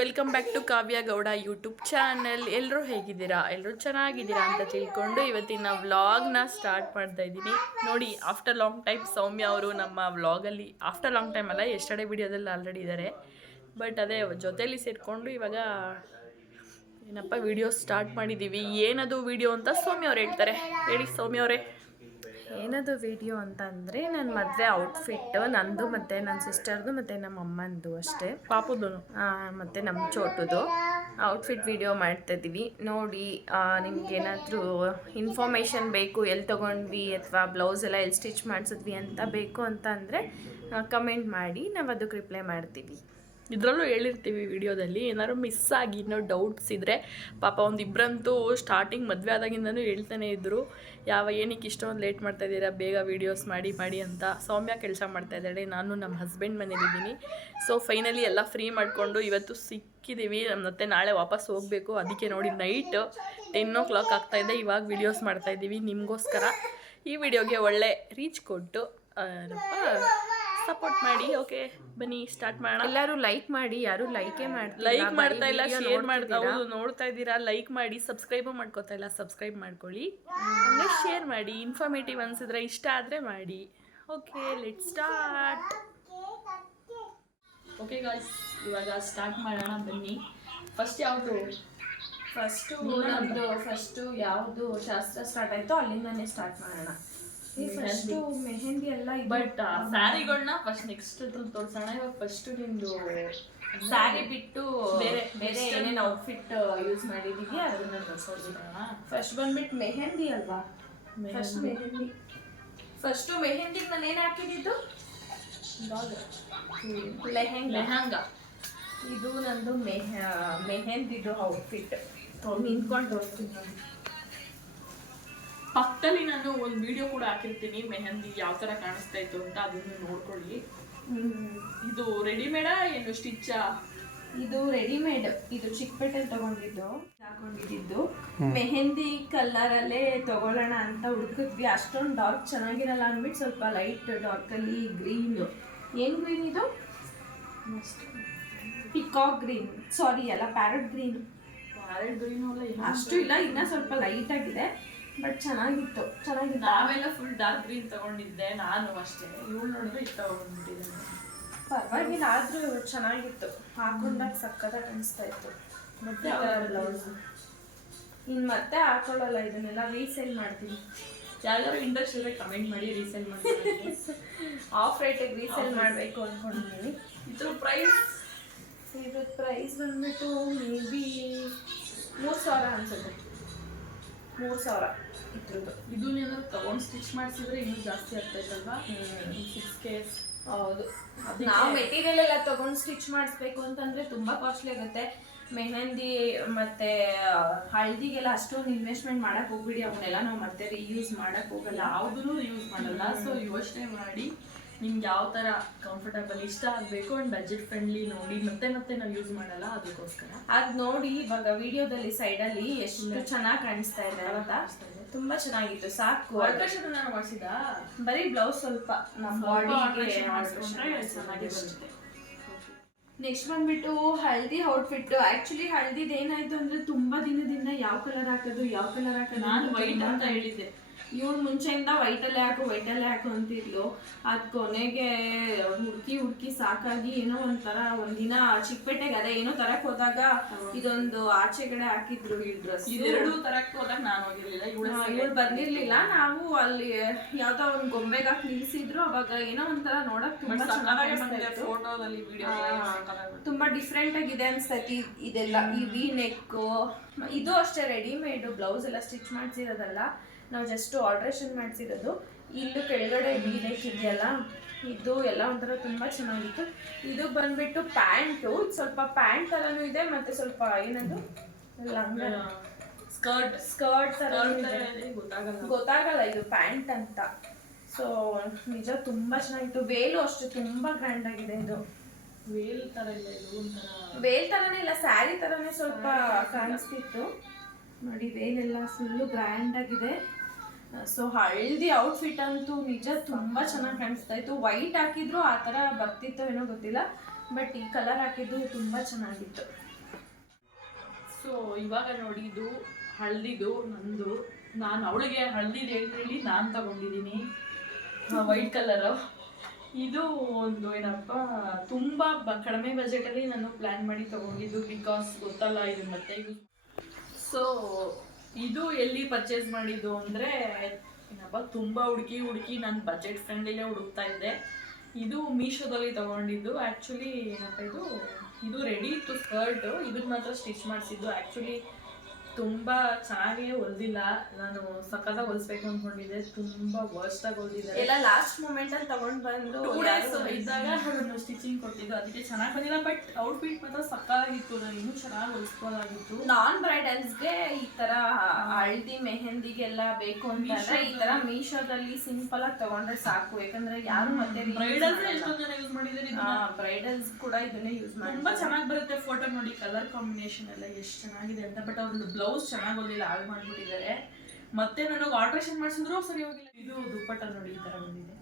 Welcome back to Kavya Gowda YouTube channel. ಎಲ್ಲರೂ ಹೇಗಿದ್ದೀರಾ? ಎಲ್ಲರೂ ಚೆನ್ನಾಗಿದ್ದೀರಾ ಅಂತ ತಿಳ್ಕೊಂಡು ಇವತ್ತಿನ ವ್ಲಾಗ್ನ ಸ್ಟಾರ್ಟ್ ಮಾಡ್ತಾ ಇದ್ದೀನಿ. ನೋಡಿ, ಆಫ್ಟರ್ ಲಾಂಗ್ ಟೈಮ್ ಸೌಮ್ಯ ಅವರು ನಮ್ಮ ವ್ಲಾಗಲ್ಲಿ, ಆಫ್ಟರ್ ಲಾಂಗ್ ಟೈಮ್ ಅಲ್ಲ, ಎಸ್ಟರ್ಡೇ ವಿಡಿಯೋದಲ್ಲಿ ಆಲ್ರೆಡಿ ಇದ್ದಾರೆ. ಬಟ್ ಅದೇ ಜೊತೆಯಲ್ಲಿ ಸೇರಿಕೊಂಡು ಇವಾಗ ಏನಪ್ಪ ವಿಡಿಯೋ ಸ್ಟಾರ್ಟ್ ಮಾಡಿದ್ದೀವಿ. ಏನದು ವಿಡಿಯೋ ಅಂತ ಸೌಮ್ಯ ಅವ್ರು ಹೇಳ್ತಾರೆ. ಹೇಳಿ ಸೌಮ್ಯ ಅವರೇ. ಏನದು ವಿಡಿಯೋ ಅಂತ ಅಂದರೆ ನನ್ನ ಮದುವೆ ಔಟ್ಫಿಟ್ ನಂದು ಮತ್ತು ನನ್ನ ಸಿಸ್ಟರ್ದು ಮತ್ತು ನಮ್ಮ ಅಮ್ಮಂದು ಅಷ್ಟೇ, ಪಾಪುದು ಮತ್ತು ನಮ್ಮ ಚೋಟುದು ಔಟ್ಫಿಟ್ ವಿಡಿಯೋ ಮಾಡ್ತಾಯಿದ್ದೀವಿ. ನೋಡಿ, ನಿಮ್ಗೇನಾದರೂ ಇನ್ಫಾರ್ಮೇಷನ್ ಬೇಕು, ಎಲ್ಲಿ ತೊಗೊಂಡ್ವಿ ಅಥವಾ ಬ್ಲೌಸ್ ಎಲ್ಲ ಎಲ್ಲಿ ಸ್ಟಿಚ್ ಮಾಡಿಸಿದ್ವಿ ಅಂತ ಬೇಕು ಅಂತ ಅಂದರೆ ಕಮೆಂಟ್ ಮಾಡಿ, ನಾವು ಅದಕ್ಕೆ ರಿಪ್ಲೈ ಮಾಡ್ತೀವಿ. ಇದರಲ್ಲೂ ಹೇಳಿರ್ತೀವಿ ವಿಡಿಯೋದಲ್ಲಿ. ಏನಾದ್ರು ಮಿಸ್ ಆಗಿ ಇನ್ನೂ ಡೌಟ್ಸ್ ಇದ್ದರೆ ಪಾಪ ಒಂದಿಬ್ಬರಂತೂ ಸ್ಟಾರ್ಟಿಂಗ್ ಮದುವೆ ಆದಾಗಿಂದನೂ ಹೇಳ್ತಾನೆ ಇದ್ದರು, ಏನಕ್ಕೆ ಇಷ್ಟೊಂದು ಲೇಟ್ ಮಾಡ್ತಾಯಿದ್ದೀರಾ, ಬೇಗ ವೀಡಿಯೋಸ್ ಮಾಡಿ ಅಂತ. ಸೌಮ್ಯ ಕೆಲಸ ಮಾಡ್ತಾಯಿದ್ದಾಳೆ, ನಾನು ನಮ್ಮ ಹಸ್ಬೆಂಡ್ ಮನೇಲಿದ್ದೀನಿ. ಸೊ ಫೈನಲಿ ಎಲ್ಲ ಫ್ರೀ ಮಾಡಿಕೊಂಡು ಇವತ್ತು ಸಿಕ್ಕಿದ್ದೀವಿ. ಮತ್ತೆ ನಾಳೆ ವಾಪಸ್ ಹೋಗಬೇಕು. ಅದಕ್ಕೆ ನೋಡಿ ನೈಟ್ 10 o'clock ಆಗ್ತಾಯಿದೆ, ಇವಾಗ ವೀಡಿಯೋಸ್ ಮಾಡ್ತಾಯಿದ್ದೀವಿ ನಿಮಗೋಸ್ಕರ. ಈ ವಿಡಿಯೋಗೆ ಒಳ್ಳೆ ರೀಚ್ ಕೊಟ್ಟು ಸಪೋರ್ಟ್ ಮಾಡಿ. ಓಕೆ, ಬನ್ನಿ ಸ್ಟಾರ್ಟ್ ಮಾಡೋಣ. ಎಲ್ಲರೂ ಲೈಕ್ ಮಾಡಿ. ಯಾರು ಲೈಕ್ ಮಾಡ್ತಾ ಇಲ್ಲ, ಶೇರ್ ಮಾಡ್ತಾ, ಹೌದು ನೋಡ್ತಾ ಇದ್ದೀರಾ, ಲೈಕ್ ಮಾಡಿ. ಸಬ್ಸ್ಕ್ರೈಬ್ ಮಾಡ್ಕೋತಾ ಇಲ್ಲ, ಸಬ್ಸ್ಕ್ರೈಬ್ ಮಾಡ್ಕೊಳ್ಳಿ. ಹಂಗೆ ಶೇರ್ ಮಾಡಿ. ಇನ್ಫಾರ್ಮೇಟಿವ್ ಅನ್ಸಿದ್ರೆ, ಇಷ್ಟ ಆದರೆ ಮಾಡಿ. Okay, let start. Okay guys, ಇವಾಗ ಸ್ಟಾರ್ಟ್ ಮಾಡೋಣ ಬನ್ನಿ. ಫಸ್ಟ್ ಯಾವುದು? ಫಸ್ಟು ಯಾವುದು ಶಾಸ್ತ್ರ ಸ್ಟಾರ್ಟ್ ಆಯಿತೋ ಅಲ್ಲಿಂದನೇ ಸ್ಟಾರ್ಟ್ ಮಾಡೋಣ. ಫಸ್ಟು ಮೆಹಂದಿ ಎಲ್ಲ, ಬಟ್ ಸ್ಯಾರಿಗಳನ್ನ ಫಸ್ಟ್ ನೆಕ್ಸ್ಟ್ ತೋರಿಸೋಣ. ಇವಾಗ ಫಸ್ಟ್ ನಿಮ್ದು ಸ್ಯಾರಿ ಬಿಟ್ಟು ಬೇರೆ ಏನೇನು ಔಟ್ಫಿಟ್ ಯೂಸ್ ಮಾಡಿದ್ದೀವಿ ಅದನ್ನ ತೋರಿಸೋಣ. ಫಸ್ಟ್ ಬಂದ್ಬಿಟ್ಟು ಮೆಹಂದಿ ಅಲ್ವಾ? ಫಸ್ಟು ಮೆಹಂದಿಗೆ ನಾನು ಏನು ಹಾಕಿದ್ದು? ಲೆಹಂಗಾ. ಇದು ನಂದು ಮೆಹಂದಿದು ಔಟ್ಫಿಟ್. ನಿಂತ್ಕೊಂಡು ತೋರಿಸ್ತೀನಿ ನೋಡಿ. ಪಕ್ಕದಲ್ಲಿ ನಾನು ಒಂದು ವಿಡಿಯೋ ಕೂಡ ಹಾಕಿರ್ತೀನಿ ಮೆಹಂದಿ ಯಾವ ಥರ ಕಾಣಿಸ್ತಾ ಇತ್ತು ಅಂತ, ಅದನ್ನು ನೋಡ್ಕೊಳ್ಳಿ. ಇದು ರೆಡಿಮೇಡಾ ಏನು ಸ್ಟಿಚ್ಚಾ? ಇದು ರೆಡಿಮೇಡ್. ಇದು ಚಿಕ್ಕಪೇಟೆಯಲ್ಲಿ ಹಾಕೊಂಡಿದ್ದು ಮೆಹಂದಿ ಕಲರಲ್ಲೇ ತಗೊಳ್ಳೋಣ ಅಂತ ಹುಡುಕಿದ್ವಿ. ಅಷ್ಟೊಂದು ಡಾರ್ಕ್ ಚೆನ್ನಾಗಿರಲ್ಲ ಅಂದ್ಬಿಟ್ಟು ಸ್ವಲ್ಪ ಲೈಟ್ ಡಾರ್ಕಲ್ಲಿ ಗ್ರೀನ್. ಏನು ಗ್ರೀನ್ ಇದು? ಪಿಕಾಕ್ ಗ್ರೀನ್, ಸಾರಿ ಅಲ್ಲ, ಪ್ಯಾರೆಟ್ ಗ್ರೀನ್. ಅಷ್ಟು ಇಲ್ಲ, ಇನ್ನೂ ಸ್ವಲ್ಪ ಲೈಟ್ ಆಗಿದೆ, ಬಟ್ ಚೆನ್ನಾಗಿತ್ತು. ನಾವೆಲ್ಲ ಫುಲ್ ಡಾರ್ಕ್ ಗ್ರೀನ್ ತಗೊಂಡಿದ್ದೆ, ನಾನು ಅಷ್ಟೇ. ಇವಳು ನೋಡಿದ್ರೆ ಇದು ತಗೊಂಡ್ಬಿಟ್ಟಿದ್ದೇನೆ. ಪರವಾಗಿಲ್ಲ, ಆದ್ರೂ ಚೆನ್ನಾಗಿತ್ತು. ಹಾಕೊಂಡಾಗ ಸಕ್ಕತ್ತಾಗಿ ಕಾಣಿಸ್ತಾ ಇತ್ತು. ಮತ್ತೆ ಬ್ಲೌಸ್ ಇನ್ನು ಮತ್ತೆ ಹಾಕೊಳ್ಳಲ್ಲ, ಇದನ್ನೆಲ್ಲ ರೀಸೇಲ್ ಮಾಡ್ತೀನಿ. ಯಾವ್ದಾದ್ರು ಇಂಟ್ರೆಸ್ಟ್ ಇದ್ರೆ ಕಮೆಂಟ್ ಮಾಡಿ, ರೀಸೇಲ್ ಮಾಡಿ. ಆಫ್ ರೇಟಿಗೆ ರೀಸೇಲ್ ಮಾಡಬೇಕು ಅಂದ್ಕೊಂಡಿದ್ದೀನಿ. ಇದ್ರ ಪ್ರೈಸ್ ಬಂದ್ಬಿಟ್ಟು ಮೇ ಬಿ 3,000 ಅನ್ಸುತ್ತೆ. 3,000 ಇದ್ರದ್ದು. ಇದು ನೀನು ತಗೊಂಡು ಸ್ಟಿಚ್ ಮಾಡಿಸಿದ್ರೆ ಇನ್ನೂ ಜಾಸ್ತಿ ಆಗ್ತಾಯಿತ್ತಲ್ವಾ? 6K. ಹೌದು, ನಾವು ಮೆಟೀರಿಯಲ್ ಎಲ್ಲ ತಗೊಂಡು ಸ್ಟಿಚ್ ಮಾಡಿಸ್ಬೇಕು ಅಂತಂದ್ರೆ ತುಂಬಾ ಕಾಸ್ಟ್ಲಿ ಆಗುತ್ತೆ. ಮೆಹಂದಿ ಮತ್ತೆ ಹಳದಿಗೆಲ್ಲ ಅಷ್ಟೊಂದು ಇನ್ವೆಸ್ಟ್ಮೆಂಟ್ ಮಾಡಕ್ ಹೋಗ್ಬಿಡಿ. ಅವನ್ನೆಲ್ಲ ನಾವು ಮತ್ತೆ ರೀಯೂಸ್ ಮಾಡಕ್ ಹೋಗಲ್ಲ, ಯಾವುದೂ ಯೂಸ್ ಮಾಡಲ್ಲ. ಸೊ ಯೋಚನೆ ಮಾಡಿ ನಿಮ್ಗೆ ಯಾವ ಥರ ಕಂಫರ್ಟಬಲ್ ಇಷ್ಟ ಆಗಬೇಕು ಅಂಡ್ ಬಜೆಟ್ ಫ್ರೆಂಡ್ಲಿ ನೋಡಿ. ಮತ್ತೆ ನಾವು ಯೂಸ್ ಮಾಡಲ್ಲ, ಅದಕ್ಕೋಸ್ಕರ ಅದು ನೋಡಿ. ಇವಾಗ ವಿಡಿಯೋದಲ್ಲಿ ಸೈಡಲ್ಲಿ ಎಷ್ಟು ಚೆನ್ನಾಗಿ ಕಾಣಿಸ್ತಾ ಇದೆ ಅಂತ, ತುಂಬಾ ಚೆನ್ನಾಗಿತ್ತು. ಸಾಕು. ನಾನು ಮಾಡಿಸಿದ ಬರೀ ಬ್ಲೌಸ್ ಸ್ವಲ್ಪ ನಮ್ಮ ಬಾಡಿಗೆ. ನೆಕ್ಸ್ಟ್ ಬಂದ್ಬಿಟ್ಟು ಹಳದಿ ಔಟ್ಫಿಟ್. ಆಕ್ಚುಲಿ ಹಳದಿದ್ ಏನಾಯ್ತು ಅಂದ್ರೆ ತುಂಬಾ ದಿನದಿಂದ ಯಾವ ಕಲರ್ ಹಾಕೋದು ನಾನು ವೈಟ್ ಅಂತ ಹೇಳಿದ್ದೆ. ಇವಳು ಮುಂಚೆಯಿಂದ ವೈಟಲ್ಲೇ ಹಾಕು ಅಂತಿದ್ಲು. ಅದ್ ಕೊನೆಗೆ ಹುಡುಕಿ ಸಾಕಾಗಿ ಏನೋ ಒಂಥರ ಒಂದಿನ ಚಿಕ್ಕಪೇಟೆಗೆ ಅದೇ ಏನೋ ತರಕ್ ಹೋದಾಗ ಇದೊಂದು ಆಚೆಗಡೆ ಹಾಕಿದ್ರು ಈ ಡ್ರೆಸ್. ಇದೆರಡು ತರಕ್ ಹೋದಾಗ ನಾನು ಹೋಗಿರ್ಲಿಲ್ಲ, ಇವಳು ಬಂದಿರ್ಲಿಲ್ಲ. ನಾವು ಅಲ್ಲಿ ಯಾವ್ದೋ ಒಂದ್ ಗೊಂಬೆಗೆ ಹಾಕಿ ನಿಲ್ಸಿದ್ರು. ಅವಾಗ ಏನೋ ಒಂಥರ ನೋಡಕ್ ತುಂಬಾ ಫೋಟೋದಲ್ಲಿ ತುಂಬಾ ಡಿಫ್ರೆಂಟ್ ಆಗಿದೆ ಅನ್ಸ್ತೈತಿ. ಇದೆಲ್ಲ ಈ ವಿ ನೆಕ್, ಇದು ಅಷ್ಟೇ ರೆಡಿಮೇಡ್. ಬ್ಲೌಸ್ ಎಲ್ಲ ಸ್ಟಿಚ್ ಮಾಡ್ಸಿರೋದಲ್ಲ, ನಾವು ಜಸ್ಟ್ ಆಲ್ಟ್ರೇಷನ್ ಮಾಡಿಸಿರೋದು. ಇಲ್ಲೂ ಕೆಳಗಡೆ ವಿ ನೆಕ್ ಇದೆಯಲ್ಲ, ಇದು ಎಲ್ಲ ಒಂಥರ ತುಂಬ ಚೆನ್ನಾಗಿತ್ತು. ಇದು ಬಂದ್ಬಿಟ್ಟು ಪ್ಯಾಂಟು, ಸ್ವಲ್ಪ ಪ್ಯಾಂಟ್ ಥರನೂ ಇದೆ, ಮತ್ತು ಸ್ವಲ್ಪ ಏನದು ಲಂಗ ಸ್ಕರ್ಟ್ ಥರ ಗೊತ್ತಾಗಲ್ಲ ಇದು ಪ್ಯಾಂಟ್ ಅಂತ. ಸೊ ನಿಜ ತುಂಬ ಚೆನ್ನಾಗಿತ್ತು. ವೇಲು ಅಷ್ಟು ತುಂಬ ಗ್ರ್ಯಾಂಡ್ ಆಗಿದೆ. ಇದು ವೇಲ್ ಥರ ಇಲ್ಲ, ವೇಲ್ ಥರನೇ ಇಲ್ಲ, ಸ್ಯಾರಿ ಥರನೇ ಸ್ವಲ್ಪ ಕಾಣಿಸ್ತಿತ್ತು ನೋಡಿ. ವೇಲೆಲ್ಲ ಫುಲ್ಲು ಗ್ರ್ಯಾಂಡ್ ಆಗಿದೆ. ಸೊ ಹಳದಿ ಔಟ್ಫಿಟ್ ಅಂತೂ ನಿಜ ತುಂಬ ಚೆನ್ನಾಗಿ ಕಾಣಿಸ್ತಾ ಇತ್ತು. ವೈಟ್ ಹಾಕಿದ್ರು ಆ ಥರ ಬರ್ತಿತ್ತೋ ಏನೋ ಗೊತ್ತಿಲ್ಲ, ಬಟ್ ಈ ಕಲರ್ ಹಾಕಿದ್ದು ತುಂಬ ಚೆನ್ನಾಗಿತ್ತು. ಸೊ ಇವಾಗ ನೋಡಿ ಇದು ಹಳದಿದು ನಂದು. ನಾನು ಅವಳಿಗೆ ಹಳದಿದು ಹೇಳಿ ನಾನು ತಗೊಂಡಿದ್ದೀನಿ ವೈಟ್ ಕಲರು. ಇದು ಒಂದು ಏನಪ್ಪ ತುಂಬ ಕಡಿಮೆ ಬಜೆಟಲ್ಲಿ ನಾನು ಪ್ಲ್ಯಾನ್ ಮಾಡಿ ತೊಗೊಂಡಿದ್ದು, ಬಿಕಾಸ್ ಗೊತ್ತಲ್ಲ ಇದು ಮತ್ತೆ ಯೂಸ್. ಸೊ ಇದು ಎಲ್ಲಿ ಪರ್ಚೇಸ್ ಮಾಡಿದ್ದು ಅಂದರೆ ಏನಪ್ಪ ತುಂಬ ಹುಡುಕಿ ನಾನು ಬಜೆಟ್ ಫ್ರೆಂಡ್ಲಿಯೇ ಹುಡುಕ್ತಾ ಇದ್ದೆ. ಇದು ಮೀಶೋದಲ್ಲಿ ತೊಗೊಂಡಿದ್ದು. ಆ್ಯಕ್ಚುಲಿ ಏನಪ್ಪ ಇದು ರೆಡಿ ಟು ಸ್ಕರ್ಟ್. ಇದನ್ನ ಮಾತ್ರ ಸ್ಟಿಚ್ ಮಾಡಿಸಿದ್ದು. ಆ್ಯಕ್ಚುಲಿ ತುಂಬ ಚೆನ್ನಾಗೇ ಹೊಲ್ದಿಲ್ಲ. ನಾನು ಸಖತ್ತಾಗಿ ಹೊಲಿಸ್ಬೇಕು ಅಂದ್ಕೊಂಡಿದ್ದೆ, ತುಂಬ ವರ್ಸ್ಟಾಗಿ ಹೊಲ್ದಿದ್ದಾರೆ. ಎಲ್ಲ ಲಾಸ್ಟ್ ಮೂಮೆಂಟ್ ಅಲ್ಲಿ ತಗೊಂಡ್ ಬಂದು 2 days ಇದ್ದಾಗ ನಾನು ಸ್ಟಿಚಿಂಗ್ ಕೊಟ್ಟಿದ್ದು, ಅದಕ್ಕೆ ಚೆನ್ನಾಗಿ ಬಂದಿಲ್ಲ. ಬಟ್ ಔಟ್ಫಿಟ್ ಮಾತ್ರ ಸಕ್ಕತ್ತಾಗಿತ್ತು. ನಾನು ಇನ್ನೂ ಚೆನ್ನಾಗಿ ಹೊಲಿಸ್ಬೋದಾಗಿತ್ತು. ನಾನ್ ಬ್ರೈಡಲ್ಸ್ಗೆ ಈ ತರ ಹಳದಿ ಮೆಹಂದಿಗೆಲ್ಲ ಬೇಕು ಅಂತಂದ್ರೆ ಈ ತರ ಮೀಶೋದಲ್ಲಿ ಸಿಂಪಲ್ ಆಗಿ ತಗೊಂಡ್ರೆ ಸಾಕು. ಯಾಕಂದ್ರೆ ಯಾರು ಮತ್ತೆ ಬ್ರೈಡಲ್ಸ್ ಎಷ್ಟೊಂದು ಜನ ಯೂಸ್ ಮಾಡಿದ್ದಾರೆ. ಬ್ರೈಡಲ್ಸ್ ಕೂಡ ಇದನ್ನೇ ಯೂಸ್ ಮಾಡಿ ತುಂಬಾ ಚೆನ್ನಾಗಿ ಬರುತ್ತೆ. ಫೋಟೋ ನೋಡಿ, ಕಲರ್ ಕಾಂಬಿನೇಷನ್ ಎಲ್ಲ ಎಷ್ಟು ಚೆನ್ನಾಗಿದೆ ಅಂತ. ಬಟ್ ಅವ್ರದ್ದು ಬ್ಲೌಸ್ ಚೆನ್ನಾಗಿ ಹೊಲಿಲ್ಲ, ಹಾಳು ಮಾಡ್ಬಿಟ್ಟಿದ್ದಾರೆ. ಮತ್ತೆ ನನಗೆ ಆಲ್ಟ್ರೇಷನ್ ಮಾಡಿಸಿದ್ರು ಸರಿ ಹೋಗಿಲ್ಲ. ಇದು ದುಪ್ಪಟ್ಟ ನೋಡಿ ಈ ತರ ಬಂದಿದೆ.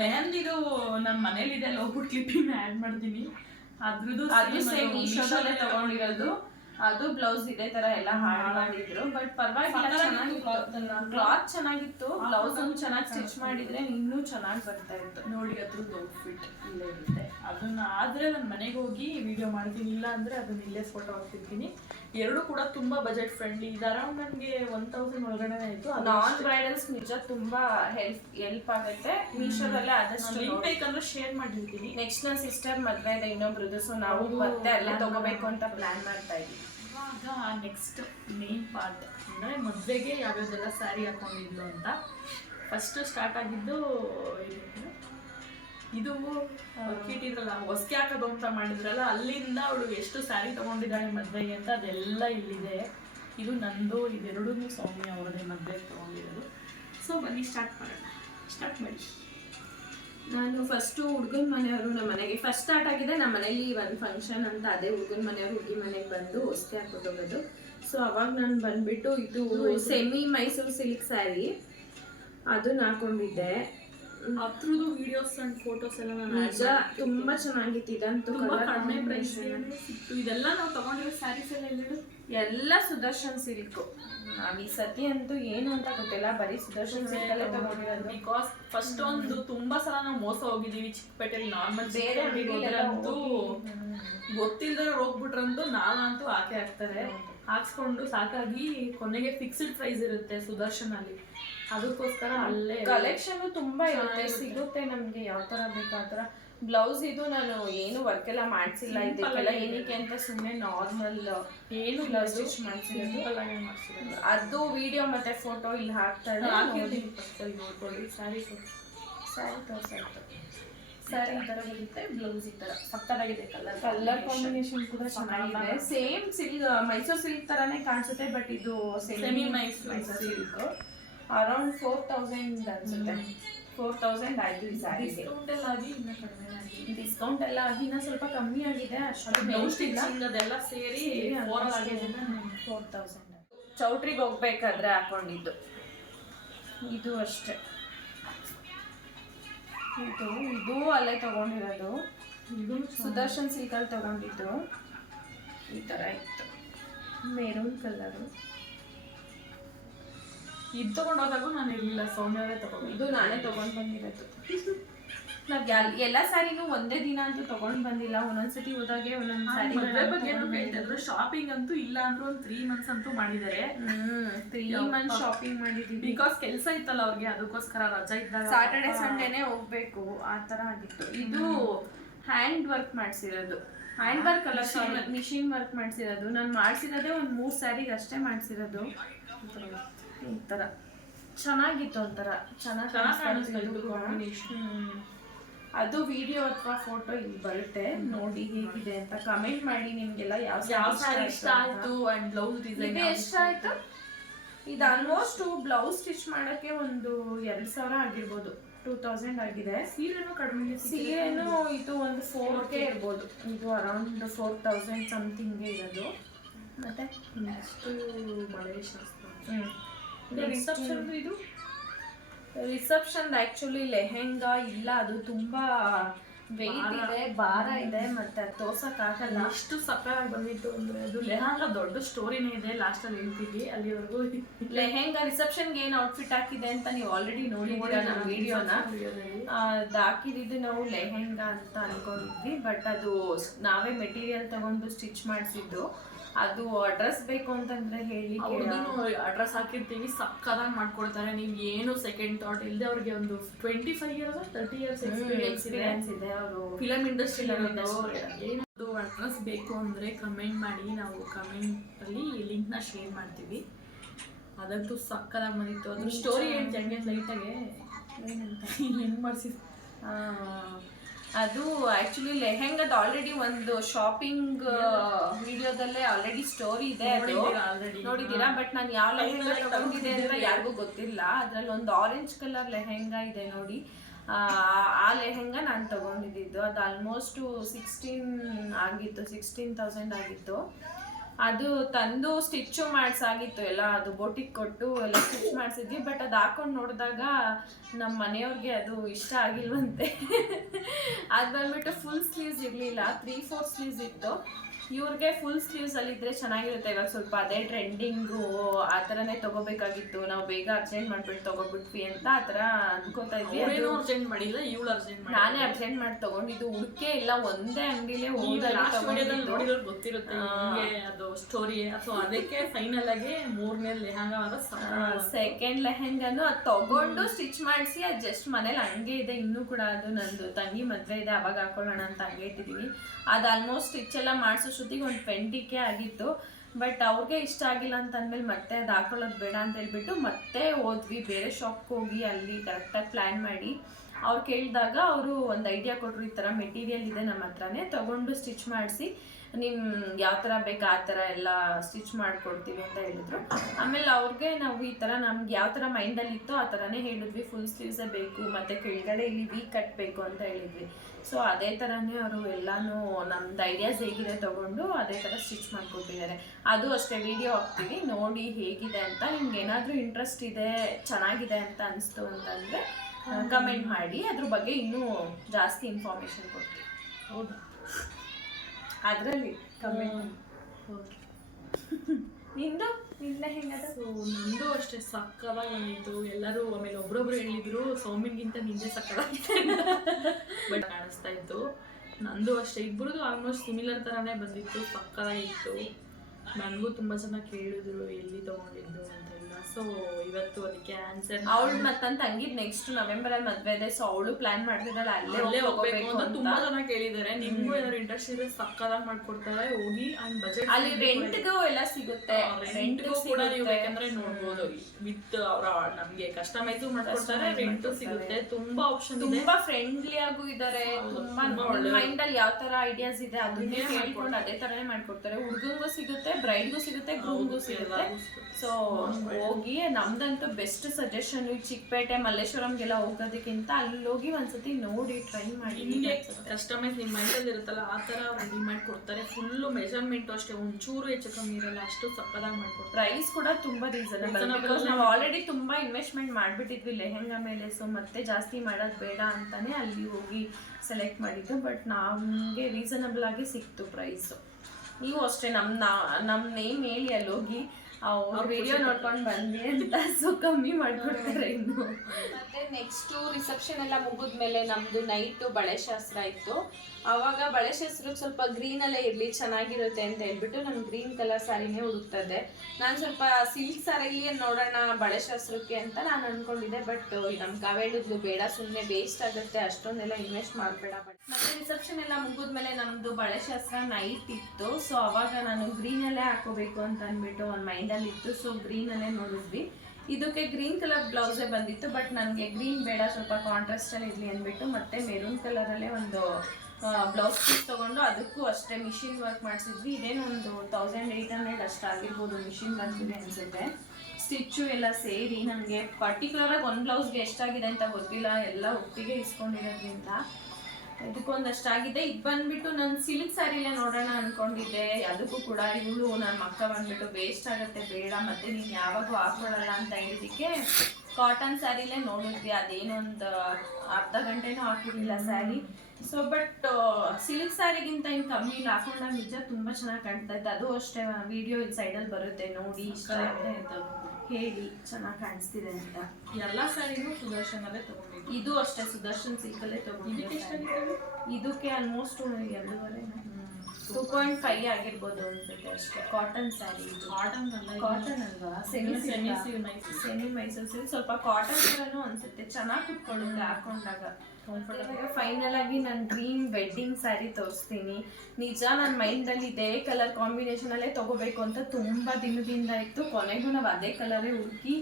ಮೆಹಂದಿದು ನಮ್ಮ ಮನೇಲಿದೆ, ಅಲ್ಲಿ ಹೋಗ್ಬಿಟ್ಟು ಕ್ಲಿಪ್ಪಿಂಗ್ ಆ್ಯಡ್ ಮಾಡ್ತೀನಿ. ಅದ್ರದ್ದು ಅದು ಸೇಮ್ ಮೀಶೋದಲ್ಲೇ ತಗೊಂಡಿರೋದು. ಅದು ಬ್ಲೌಸ್ ಇದೇ ತರ ಎಲ್ಲ ಹಾಳು ಮಾಡಿದ್ರು. ಬಟ್ ಪರವಾಗಿಲ್ಲ, ಚೆನ್ನಾಗಿತ್ತು. ಕ್ಲಾತ್ ಚೆನ್ನಾಗಿತ್ತು. ಬ್ಲೌಸ್ ಒಂದು ಚೆನ್ನಾಗಿ ಸ್ಟಿಚ್ ಮಾಡಿದ್ರೆ ಇನ್ನೂ ಚೆನ್ನಾಗಿ ಬರ್ತಾ ಇತ್ತು. ನೋಡಿ ಅದ್ರದ್ದು ಔಟ್ಫಿಟ್ ಇಲ್ಲೇ ಇರುತ್ತೆ. ಅದನ್ನ ಆದ್ರೆ ನಾನು ಮನೆಗೆ ಹೋಗಿ ವಿಡಿಯೋ ಮಾಡ್ತೀನಿ, ಇಲ್ಲ ಅಂದ್ರೆ ಅದನ್ನ ಇಲ್ಲೇ ಫೋಟೋ ಹಾಕ್ತಿರ್ತೀನಿ. ಎರಡು ಕೂಡ ತುಂಬಾ ಬಜೆಟ್ ಫ್ರೆಂಡ್ಲಿ. ಇದು ಅರೌಂಡ್ ನನಗೆ 1000 ಒಳಗಡೆ ಆಯಿತು. ನಾನ್ ಬ್ರೈಡಲ್ಸ್ ನಿಜ ತುಂಬಾ ಹೆಲ್ಪ್ ಆಗುತ್ತೆ. ಮೀಶೋದಲ್ಲೇ ಆದಷ್ಟು ಲಿಂಕ್ ಬೇಕಂದ್ರೆ ಶೇರ್ ಮಾಡಿರ್ತೀನಿ. ನೆಕ್ಸ್ಟ್ ನನ್ನ ಸಿಸ್ಟರ್ ಮದ್ವೆ ಇದೆ ಇನ್ನೊಬ್ರದ್ದು, ಸೊ ನಾವು ಮತ್ತೆ ಅಲ್ಲೇ ತಗೋಬೇಕು ಅಂತ ಪ್ಲಾನ್ ಮಾಡ್ತಾ ಇದ್ದೀವಿ. ಇವಾಗ ನೆಕ್ಸ್ಟ್ ಮೇನ್ ಪಾರ್ಟ್ ಅಂದರೆ ಮದುವೆಗೆ ಯಾವ್ಯಾವ್ದೆಲ್ಲ ಸ್ಯಾರಿ ಹಾಕೊಂಡಿದ್ಲು ಅಂತ. ಫಸ್ಟ್ ಸ್ಟಾರ್ಟ್ ಆಗಿದ್ದು ಇದು ಕಿಟ್ ಇದ್ರಲ್ಲ, ಹೊಸ್ಕೆ ಹಾಕೋದು ಅಂತ ಮಾಡಿದ್ರಲ್ಲ, ಅಲ್ಲಿಂದ ಅವಳು ಎಷ್ಟು ಸ್ಯಾರಿ ತೊಗೊಂಡಿದ್ದಾಳೆ ಮದುವೆಗೆ ಅಂತ ಅದೆಲ್ಲ ಇಲ್ಲಿದೆ. ಇದು ನಂದು, ಇದೆರಡೂ ಸೌಮ್ಯ ಅವರದೇ ಮದುವೆಗೆ ತೊಗೊಂಡಿರೋದು. ಸೊ ಬನ್ನಿ ಸ್ಟಾರ್ಟ್ ಮಾಡಿ. ನಾನು ಫಸ್ಟು ಹುಡುಗನ ಮನೆಯವರು ನಮ್ಮ ಮನೆಗೆ ಫಸ್ಟ್ ಸ್ಟಾರ್ಟ್ ಆಗಿದೆ. ನಮ್ಮ ಮನೇಲಿ ಒಂದು ಫಂಕ್ಷನ್ ಅಂತ, ಅದೇ ಹುಡುಗನ ಮನೆಯವರು ಹುಡುಗಿ ಮನೆಗೆ ಬಂದು ಹೊಸ್ಕೆ ಹಾಕ್ಬಿಟ್ಟು ಹೋಗೋದು. ಸೊ ಅವಾಗ ನಾನು ಬಂದ್ಬಿಟ್ಟು ಇದು ಸೆಮಿ ಮೈಸೂರು ಸಿಲ್ಕ್ ಸ್ಯಾರಿ ಅದನ್ನ ಹಾಕೊಂಡಿದ್ದೆ. ಅದ್ರದ್ದು ವಿಡಿಯೋಸ್ ಅಂಡ್ ಫೋಟೋಸ್ ಎಲ್ಲ ನಾನು ನಿಜ ತುಂಬಾ ಚೆನ್ನಾಗಿತ್ತು. ಇದಂತೂ ಕಡಿಮೆ ಪ್ರೈಸ್ ಸಿಕ್ತು. ಇದೆಲ್ಲ ನಾವು ತಗೊಂಡಿರೋ ಸ್ಯಾರೀಸ್ ಎಲ್ಲ ಸುದರ್ಶನ್ ಸಿಲ್ಕ್. ನಾವ್ ಈ ಸತಿ ಅಂತೂ ಏನು ಅಂತ ಗೊತ್ತಿಲ್ಲ, ಬರೀ ಸುದರ್ಶನ್ ಸಿಲ್ಕ್ ಅಲ್ಲೇ ತಗೊಂಡಿರೋದು. ಬಿಕಾಸ್ ಫಸ್ಟ್ ಒಂದು ತುಂಬಾ ಸಲ ನಾವು ಮೋಸ ಹೋಗಿದೀವಿ. ಚಿಕ್ಕಪೇಟೆಯಲ್ಲಿ ನಾರ್ಮಲ್ ಬೇರೆ ಅಂತೂ ಗೊತ್ತಿಲ್ಲದ ಹೋಗ್ಬಿಟ್ರಂತೂ ನಾನಂತೂ ಹಾಕ್ತಾರೆ. ಹಾಕ್ಸ್ಕೊಂಡು ಸಾಕಾಗಿ ಕೊನೆಗೆ ಫಿಕ್ಸ್ಡ್ ಪ್ರೈಸ್ ಇರುತ್ತೆ ಸುದರ್ಶನ್ ಅಲ್ಲಿ. ಅದಕ್ಕೋಸ್ಕರ ಅಲ್ಲೇ ಕಲೆಕ್ಷನ್ ತುಂಬಾ ಇರುತ್ತೆ, ಸಿಗುತ್ತೆ ನಮ್ಗೆ ಯಾವ ತರ ಬೇಕು ಆ ತರ. ಬ್ಲೌಸ್ ಇದು ನಾನು ಏನು ವರ್ಕ್ ಎಲ್ಲ ಮಾಡಿಸಿಲ್ಲ. ಇದಕ್ಕೆಲ್ಲ ಏನಕ್ಕೆ ಅಂತ ಸುಮ್ಮನೆ ನಾರ್ಮಲ್ ಏನು ಬ್ಲೌಸ್ ಸ್ಟಿಚ್ ಮಾಡಿಸಿರೋದು. ಅದು ವಿಡಿಯೋ ಮತ್ತೆ ಫೋಟೋ ಇಲ್ಲಿ ಹಾಕ್ತಾರೆ. ಸ್ಯಾರಿ ತೋರ್ಸಾಯ್ತು. ಸ್ಯಾರಿ ಈ ತರ ಬರುತ್ತೆ, ಬ್ಲೌಸ್ ಈ ತರ ಸಕ್ಕತ್ತಾಗಿದೆ. ಕಲರ್ ಕಾಂಬಿನೇಷನ್ ಕೂಡ ಚೆನ್ನಾಗಿದೆ. ಸೇಮ್ ಸಿಲ್ಕ್ ಮೈಸೂರು ಸಿಲ್ಕ್ ತರಾನೇ ಕಾಣಿಸುತ್ತೆ, ಬಟ್ ಇದು ಸೆಮಿ ಮೈಸೂರು ಸಿಲ್ಕ್. ಅರೌಂಡ್ 4000 ಅನ್ಸುತ್ತೆ. 4000 ಆಯ್ತು ಈ ಸ್ಯಾರಿಗೆ. ಡಿಸ್ಕೌಂಟ್ ಎಲ್ಲ ಆಗಿ ಇನ್ನೂ ಸ್ವಲ್ಪ ಕಮ್ಮಿ ಆಗಿದೆ. ಅಷ್ಟು ಅದೆಲ್ಲ ಸೇರಿ 4000. ಚೌಟ್ರಿಗೆ ಹೋಗ್ಬೇಕಾದ್ರೆ ಹಾಕೊಂಡಿದ್ದು ಇದು ಅಷ್ಟೇ. ಇದು ಅಲ್ಲೇ ತಗೊಂಡಿರೋದು. ಇದು ಸುದರ್ಶನ್ ಸಿಲ್ಕಲ್ಲಿ ತಗೊಂಡಿದ್ದು. ಈ ತರ ಇತ್ತು, ಮೆರೂನ್ ಕಲರು. ಇದು ತಗೊಂಡು ಹೋದಾಗೂ ನಾನು ಇರಲಿಲ್ಲ, ಸೌಮ್ಯವರೇ ತಗೊಂಡು. ಇದು ನಾನೇ ತಗೊಂಡು ಬಂದಿರೋದು. ನಾವ್ ಎಲ್ಲ ಸ್ಯಾರಿನೂ ಒಂದೇ ದಿನ ಅಂತೂ ತಗೊಂಡ್ ಬಂದಿಲ್ಲ. ಒಂದೊಂದ್ಸತಿ ಹೋದಾಗೆ ಒಂದೊಂದ್ ಸ್ಯಾರಿ ಬಗ್ಗೆ ಹೇಳ್ತಿದ್ರು. ಶಾಪಿಂಗ್ ಅಂತೂ ಇಲ್ಲ ಅಂದ್ರೂ ಒಂದು 3 months ಅಂತೂ ಮಾಡಿದ್ದಾರೆ. 3 months ಶಾಪಿಂಗ್ ಮಾಡಿದೀವಿ. ಬಿಕಾಸ್ ಕೆಲಸ ಇತ್ತಲ್ಲ ಅವ್ರಿಗೆ, ಅದಕ್ಕೋಸ್ಕರ ರಜಾ ಇದ್ದಾಗ ಸಾಟರ್ಡೆ ಸಂಡೇನೆ ಹೋಗ್ಬೇಕು ಆ ತರ ಆಗಿತ್ತು. ಇದು ಹ್ಯಾಂಡ್ ವರ್ಕ್ ಮಾಡಿಸಿರೋದು. ಹ್ಯಾಂಡ್ ವರ್ಕ್ ಅಲ್ಲ, ಮಿಷಿನ್ ವರ್ಕ್ ಮಾಡಿಸಿರೋದು. ನಾನು ಮಾಡಿಸಿರೋದೇ ಒಂದು 3 ಸ್ಯಾರಿಗೆ ಅಷ್ಟೇ ಮಾಡಿಸಿರೋದು. ಈ ತರ ಚೆನ್ನಾಗಿತ್ತು, ಒಂಥರ ಚೆನ್ನಾಗಿ. ಅದು ವಿಡಿಯೋ ಅಥವಾ ಫೋಟೋ ಇಲ್ಲಿ ಬರುತ್ತೆ, ನೋಡಿ ಹೇಗಿದೆ ಅಂತ ಕಮೆಂಟ್ ಮಾಡಿ. ನಿಮ್ಗೆಲ್ಲ ಯಾವ ಸ್ಯಾರಿ ಇಷ್ಟ ಆಯ್ತು ಅಂಡ್ ಬ್ಲೌಸ್ ಡಿಸೈನ್ ಎಷ್ಟ ಆಯ್ತು. ಇದು ಆಲ್ಮೋಸ್ಟ್ ಬ್ಲೌಸ್ ಸ್ಟಿಚ್ ಮಾಡಕ್ಕೆ ಒಂದು 2000 ಆಗಿರ್ಬೋದು, 2000 ಆಗಿದೆ. ಸೀರೆನೂ ಕಡಿಮೆ. ಸೀರೆನೂ ಇದು ಒಂದು 4K ಇರ್ಬೋದು. ಇದು ಅರೌಂಡ್ 4000 ಸಮಥಿಂಗ್ಗೆ ಇರೋದು. ಮತ್ತೆ ನೆಕ್ಸ್ಟ್ ಮಳೆ ಶಾಸ್ತ್ರ. ರಿಸೆಪ್ಷನ್ ಆ್ಯಕ್ಚುಲಿ ಲೆಹೆಂಗಾ ಇಲ್ಲ, ಅದು ತುಂಬ ವೆಯ್ಟ್ ಇದೆ, ಭಾರ ಇದೆ, ಮತ್ತೆ ತೋರ್ಸಕ್ ಆಗಲ್ಲ. ಎಷ್ಟು ಸಕ್ಕತ್ತಾಗಿ ಬಂದಿತ್ತು ಅಂದ್ರೆ ಅದು ಲೆಹಂಗಾ ದೊಡ್ಡ ಸ್ಟೋರಿನೇ ಇದೆ, ಲಾಸ್ಟ್ ಅಲ್ಲಿ ಹೇಳ್ತೀವಿ. ಅಲ್ಲಿವರೆಗೂ ಲೆಹೆಂಗಾ ರಿಸೆಪ್ಷನ್ಗೆ ಏನ್ ಔಟ್ಫಿಟ್ ಹಾಕಿದೆ ಅಂತ ನೀವು ಆಲ್ರೆಡಿ ನೋಡಿದ್ದೀರಾ ನಮ್ಮ ವಿಡಿಯೋನ. ಅದು ಹಾಕಿದ್ದು ನಾವು ಲೆಹೆಂಗಾ ಅಂತ ಅನ್ಕೊಂಡಿದ್ವಿ, ಬಟ್ ಅದು ನಾವೇ ಮೆಟೀರಿಯಲ್ ತಗೊಂಡು ಸ್ಟಿಚ್ ಮಾಡಿಸಿದ್ದು. ಅದು ಅಡ್ರೆಸ್ ಬೇಕು ಅಂತಂದ್ರೆ ಹೇಳಿ, ಅಡ್ರೆಸ್ ಹಾಕಿರ್ತೀವಿ, ಸಕ್ಕದಾಗಿ ಮಾಡ್ಕೊಡ್ತಾರೆ. ನೀವು ಏನು ಸೆಕೆಂಡ್ ಥಾಟ್ ಇಲ್ಲದೆ ಅವ್ರಿಗೆ ಒಂದು 25 ಇಯರ್ಸ್ 30 ಇಯರ್ಸ್ ಎಕ್ಸ್ಪೀರಿಯನ್ಸ್ ಇದೆ. ಅವರು ಫಿಲಮ್ ಇಂಡಸ್ಟ್ರಿ ಏನದು ಅಡ್ರೆಸ್ ಬೇಕು ಅಂದರೆ ಕಮೆಂಟ್ ಮಾಡಿ, ನಾವು ಕಮೆಂಟಲ್ಲಿ ಲಿಂಕ್ನ ಶೇರ್ ಮಾಡ್ತೀವಿ. ಅದಂತೂ ಸಕ್ಕದಾಗಿ ಬಂದಿತ್ತು. ಅದ್ರ ಸ್ಟೋರಿ ಹೇಳ್ತಿ ಹಂಗೆ ಲೈಟಾಗೆ ಹೆಂಗೆ ಮಾಡಿಸಿದ್ದು. ಅದು ಆಕ್ಚುಲಿ ಲೆಹೆಂಗದ ಆಲ್ರೆಡಿ ಒಂದು ಶಾಪಿಂಗ್ ವಿಡಿಯೋದಲ್ಲೇ ಆಲ್ರೆಡಿ ಸ್ಟೋರಿ ಇದೆ, ಅದು ನೋಡಿದ್ದೀರಾ. ಬಟ್ ನಾನು ಯಾವ ಲೆಹೆಂಗಾ ತಗೊಂಡಿದೆ ಅಂತ ಯಾರಿಗೂ ಗೊತ್ತಿಲ್ಲ. ಅದ್ರಲ್ಲಿ ಒಂದು ಆರೆಂಜ್ ಕಲರ್ ಲೆಹೆಂಗಾ ಇದೆ ನೋಡಿ, ಆ ಲೆಹೆಂಗಾ ನಾನು ತಗೊಂಡಿದ್ದು. ಅದು ಆಲ್ಮೋಸ್ಟ್ 16,000 ಆಗಿತ್ತು. ಅದು ತಂದು ಸ್ಟಿಚ್ಚು ಮಾಡಿಸಾಗಿತ್ತು ಎಲ್ಲ, ಅದು ಬೋಟಿಗೆ ಕೊಟ್ಟು ಎಲ್ಲ ಸ್ಟಿಚ್ ಮಾಡಿಸಿದ್ವಿ. ಬಟ್ ಅದು ಹಾಕೊಂಡು ನೋಡಿದಾಗ ನಮ್ಮ ಮನೆಯವ್ರಿಗೆ ಅದು ಇಷ್ಟ ಆಗಿಲ್ವಂತೆ. ಅದು ಬಂದ್ಬಿಟ್ಟು ಫುಲ್ ಸ್ಲೀವ್ಸ್ ಇರಲಿಲ್ಲ, 3/4 ಸ್ಲೀವ್ಸ್ ಇತ್ತು. ಇವ್ರಿಗೆ ಫುಲ್ ಸ್ಲೀವ್ಸ್ ಅಲ್ಲಿ ಇದ್ರೆ ಚೆನ್ನಾಗಿರುತ್ತೆ. ಇವಾಗ ಸ್ವಲ್ಪ ಅದೇ ಟ್ರೆಂಡಿಂಗು, ಆ ಥರನೇ ತಗೋಬೇಕಾಗಿತ್ತು. ನಾವು ಬೇಗ ಅರ್ಜೆಂಟ್ ಮಾಡ್ಬಿಟ್ಟು ತಗೋಬಿಟ್ವಿ ಅಂತ ಆ ಥರ ಅನ್ಕೋತಾ ಇದ್ವಿ. ಅರ್ಜೆಂಟ್ ಮಾಡಿಲ್ಲ, ಇವಳು ಅರ್ಜೆಂಟ್ ಮಾಡಿ, ನಾನೇ ಅರ್ಜೆಂಟ್ ಮಾಡಿ ತಗೊಂಡಿದ್ದು. ಹುಡುಕೆ ಇಲ್ಲ, ಒಂದೇ ಅಂಗಡಿಲೇ ಗೊತ್ತಿರುತ್ತೆ ಅದು ಸ್ಟೋರಿ. ಅಥವಾ ಅದಕ್ಕೆ ಫೈನಲ್ ಆಗಿ 3ನೇ ಲೆಹಂಗಾ, ಸೆಕೆಂಡ್ ಲೆಹಂಗಾನು ಅದು ತಗೊಂಡು ಸ್ಟಿಚ್ ಮಾಡಿಸಿ, ಅದು ಜಸ್ಟ್ ಮನೇಲಿ ಹಂಗೆ ಇದೆ ಇನ್ನೂ ಕೂಡ. ಅದು ನಂದು ತಂಗಿ ಮದುವೆ ಇದೆ, ಅವಾಗ ಹಾಕೊಳ್ಳೋಣ ಅಂತ ಹಂಗೆ ಇಟ್ಟಿದ್ದೀವಿ. ಅದು ಆಲ್ಮೋಸ್ಟ್ ಸ್ಟಿಚ್ ಎಲ್ಲ ಮಾಡಿಸೋಷ್ಟೊತ್ತಿಗೆ ಒಂದು 20K ಆಗಿತ್ತು. ಬಟ್ ಅವ್ರಿಗೆ ಇಷ್ಟ ಆಗಿಲ್ಲ ಅಂತ ಅಂದಮೇಲೆ ಮತ್ತೆ ಅದು ಹಾಕೊಳ್ಳೋದು ಬೇಡ ಅಂತ ಹೇಳ್ಬಿಟ್ಟು ಮತ್ತೆ ಹೋದ್ವಿ ಬೇರೆ ಶಾಪ್ಗೆ ಹೋಗಿ. ಅಲ್ಲಿ ಕರೆಕ್ಟಾಗಿ ಪ್ಲ್ಯಾನ್ ಮಾಡಿ ಅವ್ರು ಕೇಳಿದಾಗ ಅವರು ಒಂದು ಐಡಿಯಾ ಕೊಟ್ಟರು, ಈ ಥರ ಮೆಟೀರಿಯಲ್ ಇದೆ ನಮ್ಮ ಹತ್ರನೇ, ತೊಗೊಂಡು ಸ್ಟಿಚ್ ಮಾಡಿಸಿ ನಿಮ್ಮ ಯಾವ ಥರ ಬೇಕು ಆ ಥರ ಎಲ್ಲ ಸ್ಟಿಚ್ ಮಾಡಿಕೊಡ್ತೀವಿ ಅಂತ ಹೇಳಿದ್ರು. ಆಮೇಲೆ ಅವ್ರಿಗೆ ನಾವು ಈ ಥರ ನಮ್ಗೆ ಯಾವ ಥರ ಮೈಂಡಲ್ಲಿ ಇತ್ತೋ ಆ ಥರನೇ ಹೇಳಿದ್ವಿ. ಫುಲ್ ಸ್ಲೀವ್ಸೇ ಬೇಕು, ಮತ್ತು ಕೆಳಗಡೆ ಇಲ್ಲಿ ವಿ ಕಟ್ ಬೇಕು ಅಂತ ಹೇಳಿದ್ವಿ. ಸೊ ಅದೇ ಥರನೇ ಅವರು ಎಲ್ಲನೂ ನಮ್ದು ಐಡಿಯಾಸ್ ಹೇಗಿದೆ ತೊಗೊಂಡು ಅದೇ ಥರ ಸ್ಟಿಚ್ ಮಾಡಿಕೊಟ್ಟಿದ್ದಾರೆ. ಅದು ಅಷ್ಟೇ ವಿಡಿಯೋ ಹಾಕ್ತೀವಿ, ನೋಡಿ ಹೇಗಿದೆ ಅಂತ. ನಿಮ್ಗೆ ಏನಾದರೂ ಇಂಟ್ರೆಸ್ಟ್ ಇದೆ, ಚೆನ್ನಾಗಿದೆ ಅಂತ ಅನಿಸ್ತು ಅಂತಂದರೆ ಕಮೆಂಟ್ ಮಾಡಿ, ಅದ್ರ ಬಗ್ಗೆ ಇನ್ನೂ ಜಾಸ್ತಿ ಇನ್ಫಾರ್ಮೇಷನ್ ಕೊಡ್ತೀವಿ. ಹೌದಾ? ಅದರಲ್ಲಿ ಕಮೆಂಟ್. ನಿಂದು ನಿನ್ನ ಹೆಂಗದ? ನಂದು ಅಷ್ಟೇ ಸಕ್ಕದಾಗಿ ಬಂದಿತ್ತು. ಎಲ್ಲರೂ ಆಮೇಲೆ ಒಬ್ರೊಬ್ರು ಹೇಳಿದ್ರು ಸೌಮ್ಯನ್ಗಿಂತ ನಿಂದೆ ಸಕ್ಕದಾಗಿದೆ ಬಟ್ ಕಾಣಿಸ್ತಾ ಇತ್ತು. ನಂದು ಅಷ್ಟೇ, ಇಬ್ಬರದು ಆಲ್ಮೋಸ್ಟ್ ಸಿಮಿಲರ್ ಥರನೇ ಬಂದಿತ್ತು, ಸಕ್ಕದಾಗಿತ್ತು. ನನಗೂ ತುಂಬ ಜನ ಕೇಳಿದ್ರು ಎಲ್ಲಿ ತೊಗೊಂಡಿದ್ದು ಅಂತೆಲ್ಲ. ಸೊ ಇವತ್ತು ಅದಕ್ಕೆ ಆನ್ಸರ್. ಅವಳು ಮತ್ತು ತಂಗಿದ್ ನೆಕ್ಸ್ಟ್ ನವೆಂಬರಲ್ಲಿ ಮದುವೆ ಇದೆ. ಸೊ ಅವಳು ಪ್ಲಾನ್ ಮಾಡ್ತಿದ್ದಾಳೆ ಅಲ್ಲೇ ಹೋಗ್ಬೇಕು ಅಂತ. ತುಂಬಾ ಜನ ಕೇಳಿದ್ದಾರೆ. ನಿಮ್ಗೂ ಏನಾದ್ರು ಇಂಟ್ರೆಸ್ಟ್ ಇದ್ರೆ ಸಕ್ಕದಾಗಿ ಮಾಡ್ಕೊಡ್ತಾರೆ, ಹೋಗಿ. ಅಂಡ್ ಬಜೆಟ್ ಅಲ್ಲಿ ರೆಂಟ್ಗೂ ಎಲ್ಲ ಸಿಗುತ್ತೆ, ರೆಂಟ್ಗೂ ಕೂಡ ನೀವು ಬೇಕಂದ್ರೆ ನೋಡ್ಬೋದು. ವಿತ್ ಅವ್ರ ನಮ್ಗೆ ಕಸ್ಟಮೈಸ್ ಮಾಡ್ಕೊಡ್ತಾರೆ, ರೆಂಟು ಸಿಗುತ್ತೆ. ತುಂಬಾ ಆಪ್ಷನ್ ಇದೆ, ತುಂಬಾ ಫ್ರೆಂಡ್ಲಿ ಆಗು ಇದಾರೆ. ತುಂಬಾ ಮೈಂಡ್ ಅಲ್ಲಿ ಯಾವ ತರ ಐಡಿಯಾಸ್ ಇದೆ ಅದನ್ನೇ ಹೇಳ್ಕೊಂಡು ಅದೇ ತರನೇ ಮಾಡ್ಕೊಡ್ತಾರೆ. ಹುಡುಗಂಗೂ ಸಿಗುತ್ತೆ, ಬ್ರೈಡ್ಗೂ ಸಿಗುತ್ತೆ, ಗ್ರೂಮ್ಗೂ ಸಿಗುತ್ತೆ. ಸೊ ಹೋಗಿ, ನಮ್ದಂತೂ ಬೆಸ್ಟ್ ಸಜೆಷನ್ ಚಿಕ್ಕಪೇಟೆ ಮಲ್ಲೇಶ್ವರಂಗೆಲ್ಲ ಹೋಗೋದಕ್ಕಿಂತ ಅಲ್ಲಿ ಹೋಗಿ ಒಂದ್ಸತಿ ನೋಡಿ ಟ್ರೈ ಮಾಡಿ. ನಿಮಗೆ ಕಸ್ಟಮೈಸ್ ನಿಮ್ಮ ಮೈಂಡಲ್ಲಿ ಇರುತ್ತಲ್ಲ ಆ ಥರ ರೆಡಿ ಮಾಡಿಕೊಡ್ತಾರೆ. ಫುಲ್ಲು ಮೆಜರ್ಮೆಂಟು ಅಷ್ಟೇ, ಒಂಚೂರು ಹೆಚ್ಚು ಕಮ್ಮಿ ಇರಲ್ಲ, ಅಷ್ಟು ಸಕ್ಕದಾಗಿ ಮಾಡ್ಕೊಡ್ತಾರೆ. ಪ್ರೈಸ್ ಕೂಡ ತುಂಬ ರೀಸನಬಲ್. ಬಿಕಾಸ್ ನಾವು ಆಲ್ರೆಡಿ ತುಂಬ ಇನ್ವೆಸ್ಟ್ಮೆಂಟ್ ಮಾಡಿಬಿಟ್ಟಿದ್ವಿ ಲೆಹೆಂಗಾ ಮೇಲೆ. ಸೊ ಮತ್ತೆ ಜಾಸ್ತಿ ಮಾಡೋದು ಬೇಡ ಅಂತಾನೆ ಅಲ್ಲಿ ಹೋಗಿ ಸೆಲೆಕ್ಟ್ ಮಾಡಿದ್ದು. ಬಟ್ ನಮಗೆ ರೀಸನಬಲ್ ಆಗಿ ಸಿಕ್ತು ಪ್ರೈಸು. ನೀವು ಅಷ್ಟೇ ನಮ್ಮ ನೇಮ್ ಹೇಳಿ ಅಲ್ಲಿ ಹೋಗಿ ವಿಡಿಯೋ ನೋಡ್ಕೊಂಡು ಬಂದ್ವಿ ಅಂತ. ಸೊ ಕಮ್ಮಿ ಮಾಡ್ಕೊಡ್ತಾರೆ ಇನ್ನು. ಮತ್ತೆ ನೆಕ್ಸ್ಟು ರಿಸೆಪ್ಷನ್ ಎಲ್ಲ ಮುಗಿದ್ಮೇಲೆ ನಮ್ಮದು ನೈಟು ಬಳೆ ಶಾಸ್ತ್ರ ಇತ್ತು. ಆವಾಗ ಬಳೆ ಶಾಸ್ತ್ರಕ್ಕೆ ಸ್ವಲ್ಪ ಗ್ರೀನಲ್ಲೇ ಇರಲಿ, ಚೆನ್ನಾಗಿರುತ್ತೆ ಅಂತ ಹೇಳ್ಬಿಟ್ಟು ನಾನು ಗ್ರೀನ್ ಕಲರ್ ಸ್ಯಾರಿನೇ ಹುಡುಕ್ತದೆ. ನಾನು ಸ್ವಲ್ಪ ಸಿಲ್ಕ್ ಸ್ಯಾರಿಲಿ ನೋಡೋಣ ಬಳೆ ಶಾಸ್ತ್ರಕ್ಕೆ ಅಂತ ನಾನು ಅಂದ್ಕೊಂಡಿದ್ದೆ. ಬಟ್ ನಮ್ಮ ಕಾವೇಳಿದ್ಲು ಬೇಡ, ಸುಮ್ಮನೆ ವೇಸ್ಟ್ ಆಗುತ್ತೆ, ಅಷ್ಟೊಂದೆಲ್ಲ ಇನ್ವೆಸ್ಟ್ ಮಾಡಬೇಡ. ಮತ್ತೆ ರಿಸೆಪ್ಷನ್ ಎಲ್ಲ ಮುಗಿದ್ಮೇಲೆ ನಮ್ಮದು ಬಳೆ ಶಾಸ್ತ್ರ ನೈಟ್ ಇತ್ತು. ಸೊ ಅವಾಗ ನಾನು ಗ್ರೀನಲ್ಲೇ ಹಾಕೋಬೇಕು ಅಂತ ಅಂದ್ಬಿಟ್ಟು ಒಂದು ಮೈಂಡಲ್ಲಿ ಇತ್ತು. ಸೊ ಗ್ರೀನಲ್ಲೇ ನೋಡಿದ್ವಿ. ಇದಕ್ಕೆ ಗ್ರೀನ್ ಕಲರ್ ಬ್ಲೌಸೇ ಬಂದಿತ್ತು. ಬಟ್ ನನಗೆ ಗ್ರೀನ್ ಬೇಡ, ಸ್ವಲ್ಪ ಕಾಂಟ್ರಾಸ್ಟಲ್ಲಿ ಇರಲಿ ಅಂದ್ಬಿಟ್ಟು ಮತ್ತೆ ಮೆರೂನ್ ಕಲರಲ್ಲೇ ಒಂದು ಬ್ಲೌಸ್ ಪೀಸ್ ತೊಗೊಂಡು ಅದಕ್ಕೂ ಅಷ್ಟೇ ಮಿಷಿನ್ ವರ್ಕ್ ಮಾಡಿಸಿದ್ವಿ. ಇದೇನು ಒಂದು 1800 ಅಷ್ಟಾಗಿರ್ಬೋದು, ಮಿಷಿನ್ ವರ್ಕಿದೆ ಅನಿಸುತ್ತೆ. ಸ್ಟಿಚ್ಚು ಎಲ್ಲ ಸೇರಿ ನನಗೆ ಪರ್ಟಿಕ್ಯುಲರಾಗಿ ಒಂದು ಬ್ಲೌಸ್ಗೆ ಎಷ್ಟಾಗಿದೆ ಅಂತ ಗೊತ್ತಿಲ್ಲ, ಎಲ್ಲ ಒಟ್ಟಿಗೆ ಇಸ್ಕೊಂಡಿರೋದ್ರಿಂದ ಇದಕ್ಕೊಂದಷ್ಟಾಗಿದೆ. ಇದು ಬಂದ್ಬಿಟ್ಟು ನಾನು ಸಿಲ್ಕ್ ಸ್ಯಾರಿಲೇ ನೋಡೋಣ ಅಂದ್ಕೊಂಡಿದ್ದೆ. ಅದಕ್ಕೂ ಕೂಡ ಇವಳು ನನ್ನ ಅಕ್ಕ ಬಂದ್ಬಿಟ್ಟು ವೇಸ್ಟ್ ಆಗುತ್ತೆ ಬೇಡ, ಮತ್ತೆ ನೀನು ಯಾವಾಗೂ ಹಾಕೊಳ್ಳಲ್ಲ ಅಂತ ಹೇಳಿದ್ದಕ್ಕೆ ಕಾಟನ್ ಸ್ಯಾರಿಲೇ ನೋಡಿದ್ವಿ, ಅದೇನೊಂದು ಅರ್ಧ ಗಂಟೆನೂ ಹಾಕಿರಲಿಲ್ಲ ಸ್ಯಾರಿ. ಸೊ ಬಟ್ ಸಿಲ್ಕ್ ಸ್ಯಾರಿಗಿಂತ ಇನ್ನು ಕಮ್ಮಿ ಇಲ್ಲ, ಹಾಕೊಂಡಾಗ ನಿಜ ತುಂಬ ಚೆನ್ನಾಗಿ ಕಾಣ್ತಾ ಇತ್ತು. ಅದು ಅಷ್ಟೇ ವಿಡಿಯೋ ಇಲ್ಲಿ ಸೈಡಲ್ಲಿ ಬರುತ್ತೆ, ನೋಡಿ ಇಷ್ಟ ಆಯ್ತು ಹೇಳಿ ಚೆನ್ನಾಗಿ ಕಾಣಿಸ್ತಿದೆ ಅಂತ. ಎಲ್ಲ ಸ್ಯಾರಿನೂ ಸುದರ್ಶನಲ್ಲೇ ತಗೊಂಡಿದ್ದು. ಇದು ಅಷ್ಟೇ ಸುದರ್ಶನ್ ಸಿಲ್ಕಲ್ಲೇ ತಗೊಂಡಿದ್ದು. ಇದಕ್ಕೆ ಆಲ್ಮೋಸ್ಟ್ 2.5 ಆಗಿರ್ಬೋದು ಅನ್ಸುತ್ತೆ ಅಷ್ಟೇ. ಕಾಟನ್ ಸ್ಯಾರಿ ಇದು. ಕಾಟನ್ ಅಲ್ವಾ? ಸೆಮಿ ಮೈಸೂರು ಸಿಲ್ಕ್, ಸ್ವಲ್ಪ ಕಾಟನ್ ಥರನೂ ಅನ್ಸುತ್ತೆ, ಚೆನ್ನಾಗಿ ಕುತ್ಕೊಳ್ಳುತ್ತೆ ಹಾಕೊಂಡಾಗ. ಫೈನಲ್ ಆಗಿ ನನ್ನ ಡ್ರೀಮ್ ವೆಡ್ಡಿಂಗ್ ಸ್ಯಾರಿ ತೋರಿಸ್ತೀನಿ. ನಿಜ ನನ್ನ ಮೈಂಡಲ್ಲಿ ಇದೇ ಕಲರ್ ಕಾಂಬಿನೇಷನ್ ಅಲ್ಲೇ ತಗೋಬೇಕು ಅಂತ ತುಂಬಾ ದಿನದಿಂದ ಇತ್ತು. ಕೊನೆಗೂ ನಾವು ಅದೇ ಕಲರೇ ಹುಡುಕಿ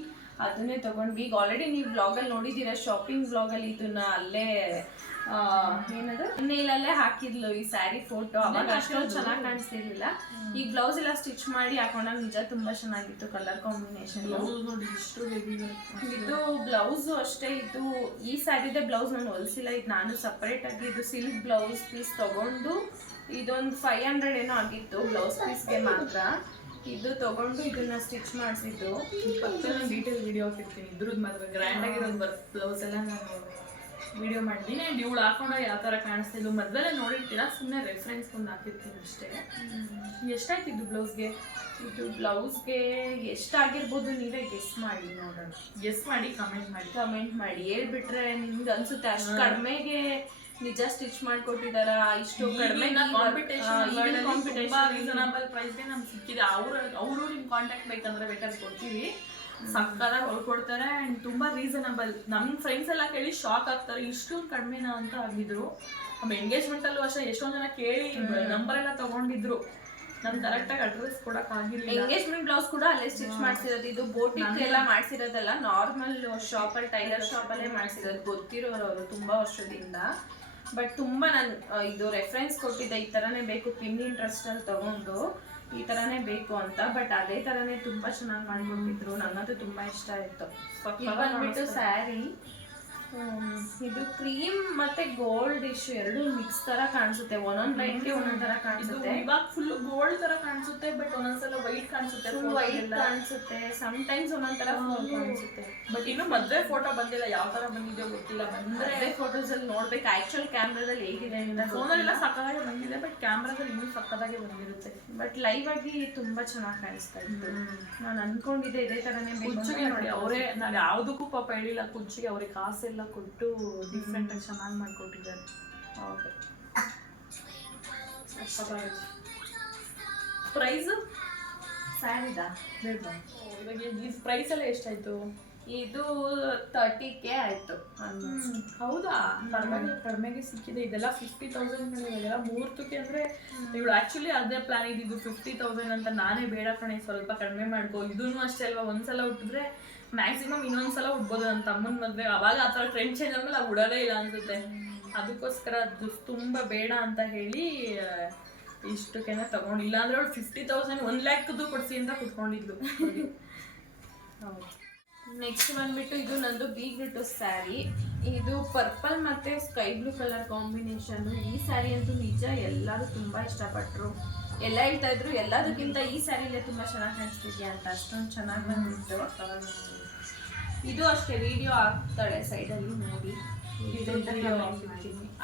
ಅದನ್ನೇ ತಗೊಂಡ್ವಿ. ಈಗ ಆಲ್ರೆಡಿ ನೀವು ವ್ಲಾಗಲ್ಲಿ ನೋಡಿದ್ದೀರಾ, ಶಾಪಿಂಗ್ ವ್ಲಾಗಲ್ಲಿ ಇದನ್ನ ಅಲ್ಲೇ ಏನದು ನೇಲಲ್ಲೇ ಹಾಕಿದ್ಲು ಈ ಸ್ಯಾರಿ ಫೋಟೋ. ಅವಾಗ ಅಷ್ಟೊಂದು ಚೆನ್ನಾಗಿ ಕಾಣಿಸ್ತಿರ್ಲಿಲ್ಲ. ಈ ಬ್ಲೌಸ್ ಎಲ್ಲ ಸ್ಟಿಚ್ ಮಾಡಿ ಹಾಕೊಂಡಾಗ ನಿಜ ತುಂಬಾ ಚೆನ್ನಾಗಿತ್ತು ಕಲರ್ ಕಾಂಬಿನೇಷನ್. ಇದು ಬ್ಲೌಸ್ ಅಷ್ಟೇ, ಇದು ಈ ಸ್ಯಾರಿದೆ ಬ್ಲೌಸ್ ನಾನು ಹೊಲಿಸಿಲ್ಲ. ಇದು ನಾನು ಸಪರೇಟ್ ಆಗಿ ಇದು ಸಿಲ್ಕ್ ಬ್ಲೌಸ್ ಪೀಸ್ ತಗೊಂಡು ಇದೊಂದು 500 ಏನೋ ಆಗಿತ್ತು ಬ್ಲೌಸ್ ಪೀಸ್ಗೆ ಮಾತ್ರ. ಇದು ತಗೊಂಡು ಇದನ್ನ ಸ್ಟಿಚ್ ಮಾಡಿಸಿದ್ದು. ಡೀಟೇಲ್ ವಿಡಿಯೋ ಹಾಕಿರ್ತೀನಿ ಇದ್ರದ್ದು ಮಾತ್ರ. ಗ್ರ್ಯಾಂಡ್ ಆಗಿರೋದು ಬ್ಲೌಸ್ ಎಲ್ಲ ನಾನು ವಿಡಿಯೋ ಮಾಡಿದ್ದೀನಿ. ಆ್ಯಂಡ್ ಇವಳು ಹಾಕೊಂಡಾಗ ಯಾವ ಥರ ಕಾಣಿಸ್ತಿದ್ದು ಮದುವೆಲ್ಲ ನೋಡಿರ್ತೀರ, ಸುಮ್ಮನೆ ರೆಫರೆನ್ಸ್ ಒಂದು ಹಾಕಿರ್ತೀನಿ ಅಷ್ಟೇ. ಎಷ್ಟಾಯ್ತಿದ್ದು ಬ್ಲೌಸ್ಗೆ? ಇದು ಬ್ಲೌಸ್ಗೆ ಎಷ್ಟಾಗಿರ್ಬೋದು ನೀವೇ ಗೆಸ್ ಮಾಡಿ ನೋಡೋಣ. ಗೆಸ್ ಮಾಡಿ ಕಮೆಂಟ್ ಮಾಡಿ ಹೇಳ್ಬಿಟ್ರೆ ನಿಮ್ಗೆ ಅನ್ಸುತ್ತೆ ಅಷ್ಟು ಕಡಿಮೆಗೆ ನಿಜ ಸ್ಟಿಚ್ ಮಾಡ್ಕೊಟ್ಟಿದಾರ. ಇಷ್ಟು ಕಡಿಮೆ ರೀಸನಬಲ್ ಪ್ರೈಸ್ಗೆ ನಮ್ಗೆ ಸಿಕ್ಕಿದೆ. ಅವರು ನಿಮ್ ಕಾಂಟ್ಯಾಕ್ಟ್ ಬೇಕಂದ್ರೆ ಬೇಕಾದ್ರೆ ಕೊಡ್ತೀವಿ, ಸಕ್ಕದಾಗಿ ಹೊಳ್ಕೊಡ್ತಾರೆ. ಆ್ಯಂಡ್ ತುಂಬ ರೀಸನಬಲ್. ನಮ್ಮ ಫ್ರೆಂಡ್ಸ್ ಎಲ್ಲ ಕೇಳಿ ಶಾಕ್ ಆಗ್ತಾರೆ, ಇಷ್ಟೊಂದು ಕಡಿಮೆನಾ ಅಂತ ಆಗಿದ್ರು. ನಮ್ಮ ಎಂಗೇಜ್ಮೆಂಟಲ್ಲೂ ಅಷ್ಟೇ ಎಷ್ಟೊಂದು ಜನ ಕೇಳಿ ನಂಬರ್ ಎಲ್ಲ ತಗೊಂಡಿದ್ರು. ನನ್ ಕರೆಕ್ಟಾಗಿ ಅಡ್ರೆಸ್ ಕೊಡಕ್ ಆಗಿಲ್ಲ. ಎಂಗೇಜ್ಮೆಂಟ್ ಬ್ಲೌಸ್ ಕೂಡ ಅಲ್ಲೇ ಸ್ಟಿಚ್ ಮಾಡ್ಸಿರೋದು. ಇದು ಬೋಟಿಕ್ ಎಲ್ಲ ಮಾಡ್ಸಿರೋದಲ್ಲ, ನಾರ್ಮಲ್ ಶಾಪಲ್ಲಿ ಟೈಲರ್ ಶಾಪಲ್ಲೇ ಮಾಡ್ಸಿರೋದು. ಗೊತ್ತಿರೋರು ಅವರು ತುಂಬಾ ವರ್ಷದಿಂದ. ಬಟ್ ತುಂಬ ನಾನು ಇದು ರೆಫರೆನ್ಸ್ ಕೊಟ್ಟಿದ್ದೆ, ಈ ಥರನೇ ಬೇಕು, ಪಿನ್ನಿಂಟ್ರೆಸ್ಟಲ್ಲಿ ತಗೊಂಡು ಈ ಥರನೇ ಬೇಕು ಅಂತ. ಬಟ್ ಅದೇ ಥರನೇ ತುಂಬ ಚೆನ್ನಾಗಿ ಮಾಡಿಕೊಟ್ಟಿದ್ರು, ನನಗಂತೂ ತುಂಬ ಇಷ್ಟ ಆಯಿತು. ಇದು ಬಂದ್ಬಿಟ್ಟು ಸ್ಯಾರಿ. ಇದು ಕ್ರೀಮ್ ಮತ್ತೆ ಗೋಲ್ಡ್ ಇಶ್ ಎರಡು ಮಿಕ್ಸ್ ತರ ಕಾಣಿಸುತ್ತೆ. ಒಂದೊಂದ್ ಲೈನ್ಗೆ ಒಂದೊಂದ್ ತರ ಕಾಣಿಸುತ್ತೆ. ಇವಾಗ ಫುಲ್ ಗೋಲ್ಡ್ ತರ ಕಾಣಿಸುತ್ತೆ, ಬಟ್ ಒಂದೊಂದ್ಸಲ ವೈಟ್ ಕಾಣಿಸುತ್ತೆ, ಫುಲ್ ವೈಟ್ ಕಾಣಿಸುತ್ತೆ. ಸಮ್ಟೈಮ್ಸ್ ಒಂದೊಂದ್ ತರ ಫುಲ್ ಕಾಣಿಸುತ್ತೆ. ಬಟ್ ಇನ್ನು ಮದ್ವೆ ಫೋಟೋ ಬಂದಿಲ್ಲ, ಯಾವ ತರ ಬಂದಿದೆ ಗೊತ್ತಿಲ್ಲ. ಬಂದ್ರೆ ಫೋಟೋಸ್ ಅಲ್ಲಿ ನೋಡ್ಬೇಕು ಆಕ್ಚುಲ್ ಕ್ಯಾಮ್ರಾದಲ್ಲಿ ಹೇಗಿದೆ ಅಂತ. ಫೋನಲ್ಲೆಲ್ಲ ಸಕ್ಕದಾಗಿ ಬಂದಿದೆ, ಬಟ್ ಕ್ಯಾಮ್ರಾದಲ್ಲಿ ಇನ್ನೂ ಸಕ್ಕದಾಗಿ ಬಂದಿರುತ್ತೆ. ಬಟ್ ಲೈವ್ ಆಗಿ ತುಂಬಾ ಚೆನ್ನಾಗಿ ಕಾಣಿಸ್ತಾ ಇತ್ತು. ನಾನು ಅನ್ಕೊಂಡಿದ್ದೆ ಇದೇ ತರನೇ ಕುಚ್ಚಿಗೆ ನೋಡಿ, ಅವರೇ ನಾನು ಯಾವ್ದಕ್ಕೂ ಪಾಪ ಹೇಳಿಲ್ಲ, ಕುಚ್ಚಿಗೆ ಅವ್ರಿಗೆ ಕಾಸೆಲ್ಲ ಕೊಟ್ಟು ಡಿಫ್ರೆಂಟ್ ಆಗಿ ಚೆನ್ನಾಗಿ ಮಾಡ್ಕೊಟ್ಟಿದ್ದಾರೆ. ಹೌದು. ಪ್ರೈಸು ಸ್ಯಾರಿದಾ ಬೇಡ, ಇವಾಗ ಈ ಪ್ರೈಸ್ ಎಲ್ಲ ಎಷ್ಟಾಯ್ತು? ಇದು 30K ಆಯ್ತು. ಹೌದಾ? ಪರವಾಗಿಲ್ಲ, ಕಡಿಮೆಗೆ ಸಿಕ್ಕಿದೆ. ಇದೆಲ್ಲ 50,000 ಇದೆಲ್ಲ ಮುಹೂರ್ತಕ್ಕೆ ಅಂದ್ರೆ ಇವಳು ಆಕ್ಚುಲಿ ಅದೇ ಪ್ಲಾನ್ ಇದ್ದಿದ್ದು 50,000 ಅಂತ. ನಾನೇ ಬೇಡ ಕಣೆ, ಸ್ವಲ್ಪ ಕಡಿಮೆ ಮಾಡ್ಕೋ. ಇದೂ ಅಷ್ಟೇ ಅಲ್ವಾ, ಒಂದ್ಸಲ ಉಟ್ಟಿದ್ರೆ ಮ್ಯಾಕ್ಸಿಮಮ್ ಇನ್ನೊಂದ್ಸಲ ಉಡ್ಬೋದು. ನನ್ನ ತಮ್ಮನ ಮದ್ವೆ ಅವಾಗ ಆ ಥರ ಟ್ರೆಂಡ್ ಚೇಂಜ್ ಆದ್ಮೇಲೆ ಅದು ಉಡೋದೇ ಇಲ್ಲ ಅನ್ಸುತ್ತೆ. ಅದಕ್ಕೋಸ್ಕರ ಅದು ತುಂಬ ಬೇಡ ಅಂತ ಹೇಳಿ ಇಷ್ಟಕ್ಕೇನೆ ತಗೊಂಡಿಲ್ಲ. ಅಂದ್ರೆ ಅವಳು 50,000 1 ಲ್ಯಾಕ್ದು ಕೊಡಿಸಿ ಅಂತ ಕುತ್ಕೊಂಡಿದ್ಲು. ಹೌದು. ನೆಕ್ಸ್ಟ್ ಬಂದ್ಬಿಟ್ಟು ಇದು ನಂದು ಬೀಗ್ಬಿಟ್ಟು ಸ್ಯಾರಿ. ಇದು ಪರ್ಪಲ್ ಮತ್ತೆ ಸ್ಕೈ ಬ್ಲೂ ಕಲರ್ ಕಾಂಬಿನೇಷನ್. ಈ ಸ್ಯಾರಿ ಅಂತೂ ನಿಜ ಎಲ್ಲರೂ ತುಂಬಾ ಇಷ್ಟಪಟ್ರು. ಎಲ್ಲ ಹೇಳ್ತಾ ಇದ್ರು ಎಲ್ಲದಕ್ಕಿಂತ ಈ ಸ್ಯಾರಿಲೇ ತುಂಬಾ ಚೆನ್ನಾಗಿ ಕಾಣಿಸ್ತಿದ್ಯಾ ಅಂತ. ಅಷ್ಟೊಂದು ಚೆನ್ನಾಗಿ ಬಂದಿತ್ತು. ಇದು ಅಷ್ಟೇ ವಿಡಿಯೋ ಆಗ್ತಾಳೆ ಸೈಡಲ್ಲಿ ನೋಡಿ.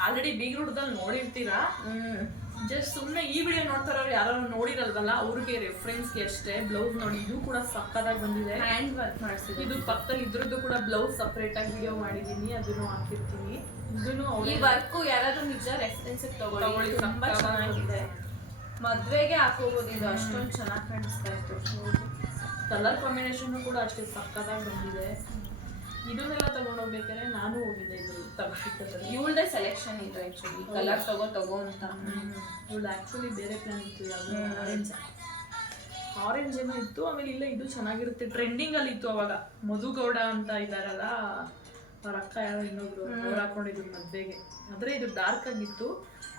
ಆಲ್ರೆಡಿ ಬೀಗ್ರೂಟದಲ್ಲಿ ನೋಡಿರ್ತೀರಾ. ಜಸ್ಟ್ ಸುಮ್ಮನೆ ಈ ವಿಡಿಯೋ ನೋಡ್ತಾರವ್ರು ಯಾರು ನೋಡಿರಲ್ವಲ್ಲ, ಅವ್ರಿಗೆ ರೆಫರೆನ್ಸ್ಗೆ ಅಷ್ಟೇ. ಬ್ಲೌಸ್ ನೋಡಿ, ಇದು ಕೂಡ ಸಕ್ಕದಾಗಿ ಬಂದಿದೆ. ಹ್ಯಾಂಡ್ ವರ್ಕ್ ಮಾಡಿಸಿದ್ರು. ಇದು ಪಕ್ಕದಲ್ಲಿ ಇದ್ರದ್ದು ಕೂಡ ಬ್ಲೌಸ್ ಸಪ್ರೇಟ್ ಆಗಿ ವಿಡಿಯೋ ಮಾಡಿದೀನಿ, ಅದನ್ನು ಹಾಕಿರ್ತೀನಿ. ಇದನ್ನು ಈ ವರ್ಕ್ ಯಾರಾದ್ರೂ ನಿಜ ರೆಫರೆನ್ಸ್ ತಗೊಳ್ಳಿ, ತುಂಬಾ ಚೆನ್ನಾಗಿದೆ. ಮದ್ವೆಗೆ ಹಾಕೋಬಹುದು ಇದು, ಅಷ್ಟೊಂದು ಚೆನ್ನಾಗಿ ಕಾಣಿಸ್ತಾ ಇತ್ತು. ಕಲರ್ ಕಾಂಬಿನೇಷನ್ ಕೂಡ ಅಷ್ಟೇ ಸಕ್ಕದಾಗಿ ಬಂದಿದೆ. ಇದನ್ನೆಲ್ಲ ತಗೊಂಡೋಗ್ಬೇಕಾದ್ರೆ ನಾನು ಹೋಗಿದ್ದೆ ಇದ್ರು ತಗೋತಿದ್ದೆ. ಇವಳದೇ ಸೆಲೆಕ್ಷನ್ ಇದು ಆಕ್ಚುಲಿ, ಕಲರ್ ತಗೋ ಅಂತ. ಇವಳು ಆಕ್ಚುಲಿ ಬೇರೆ ಪ್ಲಾನ್ ಇತ್ತು, ಯಾವುದು ಆರೆಂಜ್ ಏನೋ ಇತ್ತು. ಆಮೇಲೆ ಇಲ್ಲ ಇದು ಚೆನ್ನಾಗಿರುತ್ತೆ, ಟ್ರೆಂಡಿಂಗ್ ಅಲ್ಲಿ ಇತ್ತು ಅವಾಗ. ಮಧುಗೌಡ ಅಂತ ಇದ್ದಾರಲ್ಲ, ಅವ್ರ ಅಕ್ಕ ಯಾರೋ ಇನ್ನೊಬ್ರು, ಅವ್ರು ಹಾಕೊಂಡಿದ್ರು ಮದ್ವೆಗೆ. ಆದ್ರೆ ಇದು ಡಾರ್ಕ್ ಆಗಿತ್ತು.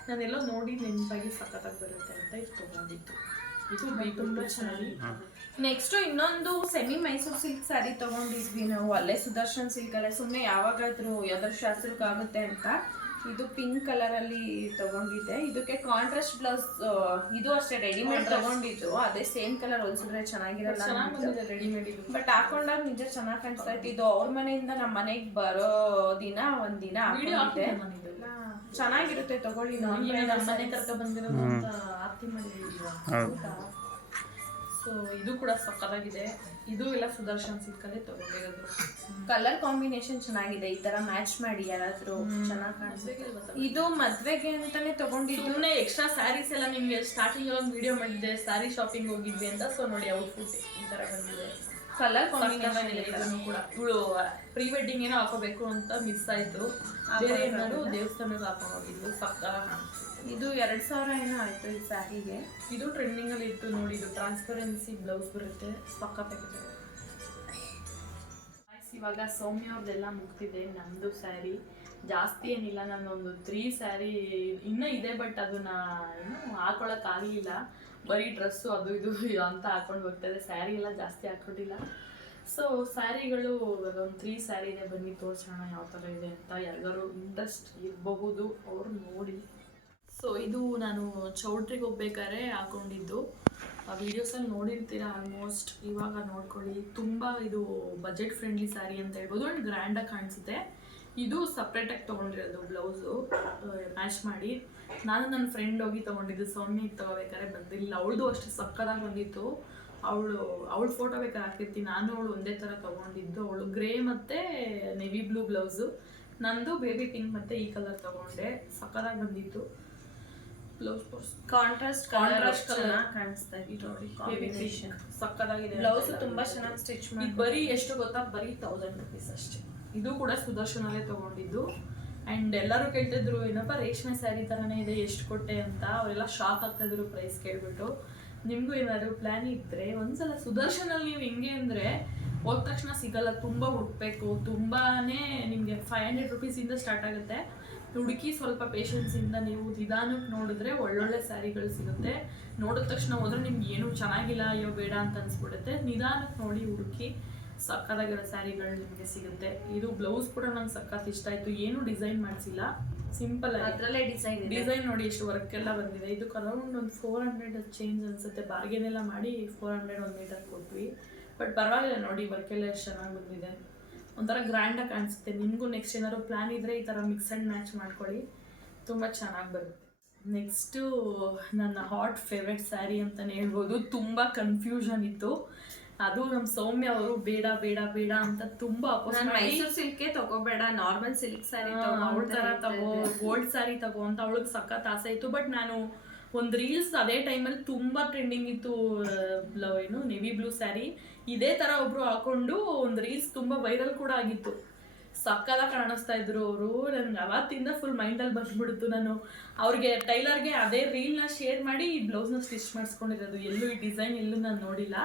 ನಾನೆಲ್ಲೋ ನೋಡಿ ನೆನಪಾಗಿ ಸಖತ್ತಾಗಿ ಬರುತ್ತೆ ಅಂತ ಇದು ತಗೊಂಡಿತ್ತು. ಇದು ತುಂಬಾ ಚೆನ್ನಾಗಿ. ನೆಕ್ಸ್ಟ್ ಇನ್ನೊಂದು ಸೆಮಿ ಮೈಸೂರು ಸಿಲ್ಕ್ ಸ್ಯಾರಿ ತಗೊಂಡಿದ್ವಿ ನಾವು, ಅಲ್ಲೇ ಸುದರ್ಶನ್ ಸಿಲ್ಕ್ ಅಲ್ಲೇ. ಸುಮ್ಮನೆ ಯಾವಾಗಾದ್ರೂ ಯಾವ್ದಾದ್ರು ಶಾಸ್ತ್ರಕ್ಕೆ ಆಗುತ್ತೆ ಅಂತ ಇದು ಪಿಂಕ್ ಕಲರ್ ಅಲ್ಲಿ ತಗೊಂಡಿದ್ದೆ. ಇದಕ್ಕೆ ಕಾಂಟ್ರಾಸ್ಟ್ ಬ್ಲೌಸ್, ಇದು ಅಷ್ಟೇ ರೆಡಿಮೇಡ್ ತಗೊಂಡಿದ್ದು. ಅದೇ ಸೇಮ್ ಕಲರ್ ಹೊಲ್ಸಿದ್ರೆ ಚೆನ್ನಾಗಿರಲ್ಲ, ರೆಡಿಮೇಡ್. ಬಟ್ ಹಾಕೊಂಡಾಗ ನಿಜ ಚೆನ್ನಾಗಿ ಕಾಣಿಸ್ತಾ ಇತ್ತು. ಇದು ಅವ್ರ ಮನೆಯಿಂದ ನಮ್ಮ ಮನೆಗೆ ಬರೋ ದಿನ ಒಂದಿನ ಹಾಕೊಂಡಿದ್ದೆ. ಚೆನ್ನಾಗಿರುತ್ತೆ, ತಗೊಳ್ಳಿ. ನಮ್ಮ ಮನೆ ಕರ್ಕ ಬಂದಿರೋದು ಅಂತ ಆರ್ತಿ ಮಾಡಿ. ಸೊ ಇದು ಕೂಡ ಸಕ್ಕತ್ತಾಗಿದೆ. ಇದು ಎಲ್ಲ ಸುದರ್ಶನ್ ಸಿಲ್ಕಲ್ಲೇ ತಗೊಂಡಿರೋದು. ಕಲರ್ ಕಾಂಬಿನೇಷನ್ ಚೆನ್ನಾಗಿದೆ. ಈ ತರ ಮ್ಯಾಚ್ ಮಾಡಿ ಯಾರಾದ್ರೂ ಚೆನ್ನಾಗಿ ಕಾಣಿಸುತ್ತೆ. ಇದು ಮದ್ವೆಗೆ ಅಂತಾನೆ ತಗೊಂಡಿದ್ದು. ಸುಮ್ಮನೆ ಎಕ್ಸ್ಟ್ರಾ ಸ್ಯಾರೀಸ್ ಎಲ್ಲ ನಿಮ್ಗೆ ಸ್ಟಾರ್ಟಿಂಗ್ ಒಂದು ವಿಡಿಯೋ ಮಾಡಿದ್ದೆ, ಸ್ಯಾರಿ ಶಾಪಿಂಗ್ ಹೋಗಿದ್ವಿ ಅಂತ. ಸೊ ನೋಡಿ ಔಟ್ಫಿಟ್ ಈ ತರ ಬಂದಿದೆ. ಕಲರ್ ಕಾಂಬಿನೇಷನ್ ಇದನ್ನು ಕೂಡ ಇವಳು ಪ್ರೀ ವೆಡ್ಡಿಂಗ್ ಏನೋ ಹಾಕೋಬೇಕು ಅಂತ ಮಿಸ್ ಆಯ್ತು. ಬೇರೆ ಏನಾದ್ರು ದೇವಸ್ಥಾನಕ್ಕೆ ಹಾಕೊಂಡು ಹೋಗಿದ್ಲು. ಸಕ್ಕತ್ತಾಗಿ ಕಾಣಿಸ್ತು. ಇದು 2000 ಏನೋ ಆಯ್ತು ಈ ಸ್ಯಾರಿಗೆ. ಇದು ಟ್ರೆಂಡಿಂಗ್ ಅಲ್ಲಿ ಇತ್ತು ನೋಡಿ. ಇದು ಟ್ರಾನ್ಸ್ಪರೆನ್ಸಿ ಬ್ಲೌಸ್ ಬರುತ್ತೆ, ಸಕ್ಕತ್ತಾಗಿದೆ. ಇವಾಗ ಸೌಮ್ಯ ಅವ್ರದ್ದೆಲ್ಲ ಮುಗ್ತಿದೆ. ನಮ್ದು ಸ್ಯಾರಿ ಜಾಸ್ತಿ ಏನಿಲ್ಲ, ನಾನೊಂದು 3 ಸ್ಯಾರಿ ಇನ್ನೂ ಇದೆ, ಬಟ್ ಅದನ್ನ ಏನು ಹಾಕೊಳಕ್ ಆಗಲಿಲ್ಲ. ಬರೀ ಡ್ರೆಸ್ಸು ಅದು ಇದು ಅಂತ ಹಾಕೊಂಡು ಹೋಗ್ತಾಯಿದೆ. ಸ್ಯಾರಿ ಎಲ್ಲ ಜಾಸ್ತಿ ಹಾಕೊಂಡಿಲ್ಲ. ಸೊ ಸ್ಯಾರಿಗಳು ಇವಾಗ ಒಂದು 3 ಸ್ಯಾರಿ ಇದೆ. ಬನ್ನಿ ತೋರಿಸೋಣ ಯಾವ ಥರ ಇದೆ ಅಂತ. ಯಾರಿಗಾರು ಇಂಟ್ರೆಸ್ಟ್ ಇರಬಹುದು ಅವ್ರು ನೋಡಿ. ಸೊ ಇದು ನಾನು ಚೌಟ್ರಿಗೆ ಹೋಗ್ಬೇಕಾದ್ರೆ ಹಾಕೊಂಡಿದ್ದು. ಆ ವೀಡಿಯೋಸಲ್ಲಿ ನೋಡಿರ್ತೀರ ಆಲ್ಮೋಸ್ಟ್. ಇವಾಗ ನೋಡ್ಕೊಳ್ಳಿ, ತುಂಬ ಇದು ಬಜೆಟ್ ಫ್ರೆಂಡ್ಲಿ ಸ್ಯಾರಿ ಅಂತ ಹೇಳ್ಬೋದು. ಆ್ಯಂಡ್ ಗ್ರ್ಯಾಂಡಾಗಿ ಕಾಣಿಸುತ್ತೆ. ಇದು ಸಪ್ರೇಟಾಗಿ ತೊಗೊಂಡಿರೋದು ಬ್ಲೌಸು ಮ್ಯಾಚ್ ಮಾಡಿ. ನಾನು ನನ್ನ ಫ್ರೆಂಡ್ ಹೋಗಿ ತೊಗೊಂಡಿದ್ದು. ಸೌಮ್ಯಗೆ ತೊಗೋಬೇಕಾದ್ರೆ ಬಂದಿಲ್ಲ. ಅವಳದು ಅಷ್ಟು ಸಕ್ಕತ್ತಾಗಿ ಬಂದಿತ್ತು. ಅವಳು ಫೋಟೋ ಬೇಕಾದ್ರೆ ಹಾಕಿರ್ತೀನಿ. ನಾನು ಅವಳು ಒಂದೇ ಥರ ತೊಗೊಂಡಿದ್ದು. ಅವಳು ಗ್ರೇ ಮತ್ತು ನೆವಿ ಬ್ಲೂ ಬ್ಲೌಸು, ನಂದು ಬೇಬಿ ಪಿಂಕ್ ಮತ್ತು ಈ ಕಲರ್ ತೊಗೊಂಡೆ. ಸಕ್ಕತ್ತಾಗಿ ಬಂದಿತ್ತು ಬ್ಲೌಸ್. ಕಾಂಟ್ರಾಸ್ಟ್ ಕಲರ್ ಕಾಣಿಸ್ತಾ ಇದೆ ನೋಡಿ. ಕಾಂಬಿನೇಷನ್ ಸಕ್ಕತ್ತಾಗಿದೆ. ಬ್ಲೌಸ್ ತುಂಬಾ ಚೆನ್ನಾಗಿ ಸ್ಟಿಚ್ ಮಾಡಿ. ಬರೀ ಎಷ್ಟು ಗೊತ್ತಾ, ಬರೀ 1000 rupees ಅಷ್ಟೇ. ಇದು ಕೂಡ ಸುದರ್ಶನಲ್ಲೇ ತೊಗೊಂಡಿದ್ದು. ಆ್ಯಂಡ್ ಎಲ್ಲರೂ ಕೇಳ್ತಿದ್ರು, ಏನಪ್ಪ ರೇಷ್ಮೆ ಸ್ಯಾರಿ ಥರನೇ ಇದೆ, ಎಷ್ಟು ಕೊಟ್ಟೆ ಅಂತ. ಅವರೆಲ್ಲ ಶಾಕ್ ಆಗ್ತಾಯಿದ್ರು ಪ್ರೈಸ್ ಕೇಳ್ಬಿಟ್ಟು. ನಿಮಗೂ ಏನಾದರೂ ಪ್ಲ್ಯಾನ್ ಇದ್ದರೆ ಒಂದ್ಸಲ ಸುದರ್ಶನಲ್ಲಿ ನೀವು ಹಿಂಗೆ ಅಂದರೆ ಹೋದ ತಕ್ಷಣ ಸಿಗಲ್ಲ. ತುಂಬ ಹುಡುಕ್ಬೇಕು. ತುಂಬಾ ನಿಮಗೆ 500 rupees ಸ್ಟಾರ್ಟ್ ಆಗುತ್ತೆ. ಹುಡುಕಿ ಸ್ವಲ್ಪ ಪೇಷನ್ಸಿಂದ ನೀವು ನಿಧಾನಕ್ಕೆ ನೋಡಿದ್ರೆ ಒಳ್ಳೊಳ್ಳೆ ಸ್ಯಾರಿಗಳು ಸಿಗುತ್ತೆ. ನೋಡಿದ ತಕ್ಷಣ ಹೋದ್ರೆ ನಿಮ್ಗೆ ಏನು ಚೆನ್ನಾಗಿಲ್ಲ, ಅಯ್ಯೋ ಬೇಡ ಅಂತ ಅನ್ಸ್ಬಿಡುತ್ತೆ. ನಿಧಾನಕ್ಕೆ ನೋಡಿ ಹುಡುಕಿ ಸಕ್ಕತ್ತಾಗಿರೋ ಸ್ಯಾರಿಗಳು ನಿಮಗೆ ಸಿಗುತ್ತೆ. ಇದು ಬ್ಲೌಸ್ ಕೂಡ ನಂಗೆ ಸಕ್ಕತ್ ಇಷ್ಟ ಆಯಿತು. ಏನು ಡಿಸೈನ್ ಮಾಡಿಸಿಲ್ಲ, ಸಿಂಪಲ್ ಆಗಿ ಅದರಲ್ಲೇ ಡಿಸೈನ್ ನೋಡಿ ಎಷ್ಟು ವರ್ಕ್ ಎಲ್ಲ ಬಂದಿದೆ. ಇದಕ್ಕೆ ಅರೌಂಡ್ ಒಂದು 400 ಚೇಂಜ್ ಅನ್ಸುತ್ತೆ. ಬಾರ್ಗೇನ್ ಎಲ್ಲ ಮಾಡಿ 400 1 ಮೀಟರ್ ಕೊಟ್ವಿ. ಬಟ್ ಪರವಾಗಿಲ್ಲ ನೋಡಿ, ವರ್ಕ್ ಎಲ್ಲ ಎಷ್ಟು ಚೆನ್ನಾಗಿ ಬಂದಿದೆ. ಒಂಥರ ಗ್ರ್ಯಾಂಡಾಗಿ ಕಾಣಿಸುತ್ತೆ. ನಿಮಗೂ ನೆಕ್ಸ್ಟ್ ಏನಾದ್ರು ಪ್ಲ್ಯಾನ್ ಇದ್ದರೆ ಈ ಥರ ಮಿಕ್ಸ್ ಆ್ಯಂಡ್ ಮ್ಯಾಚ್ ಮಾಡ್ಕೊಳ್ಳಿ, ತುಂಬ ಚೆನ್ನಾಗಿ ಬರುತ್ತೆ. ನೆಕ್ಸ್ಟು ನನ್ನ ಹಾಟ್ ಫೇವ್ರೆಟ್ ಸ್ಯಾರಿ ಅಂತಲೇ ಹೇಳ್ಬೋದು. ತುಂಬ ಕನ್ಫ್ಯೂಷನ್ ಇತ್ತು. ಅದು ನಮ್ಮ ಸೌಮ್ಯ ಅವರು ಬೇಡ ಬೇಡ ಬೇಡ ಅಂತ ತುಂಬ ಮೈಸೂರು ಸಿಲ್ಕೆ ತಗೋಬೇಡ, ನಾರ್ಮಲ್ ಸಿಲ್ಕ್ ಸ್ಯಾರಿ ಅವಳ ಥರ ತಗೋ, ಗೋಲ್ಡ್ ಸ್ಯಾರಿ ತಗೋ ಅಂತ ಅವಳಿಗೆ ಸಖತ್ ಆಸೆ ಇತ್ತು. ಬಟ್ ನಾನು ಒಂದು ರೀಲ್ಸ್ ಅದೇ ಟೈಮಲ್ಲಿ ತುಂಬ ಟ್ರೆಂಡಿಂಗ್ ಇತ್ತು. ಏನು ನೆವಿ ಬ್ಲೂ ಸ್ಯಾರಿ ಇದೇ ಥರ ಒಬ್ರು ಹಾಕೊಂಡು ಒಂದು ರೀಲ್ಸ್ ತುಂಬ ವೈರಲ್ ಕೂಡ ಆಗಿತ್ತು. ಸಕ್ಕತ್ತಾಗಿ ಕಾಣಿಸ್ತಾ ಇದ್ರು ಅವರು. ನನಗೆ ಅವತ್ತಿಂದ ಫುಲ್ ಮೈಂಡಲ್ಲಿ ಬಂದ್ಬಿಡ್ತು. ನಾನು ಅವ್ರಿಗೆ ಟೈಲರ್ಗೆ ಅದೇ ರೀಲ್ನ ಶೇರ್ ಮಾಡಿ ಈ ಬ್ಲೌಸ್ನ ಸ್ಟಿಚ್ ಮಾಡಿಸ್ಕೊಂಡಿರೋದು. ಎಲ್ಲೂ ಈ ಡಿಸೈನ್ ಎಲ್ಲೂ ನಾನು ನೋಡಿಲ್ಲ.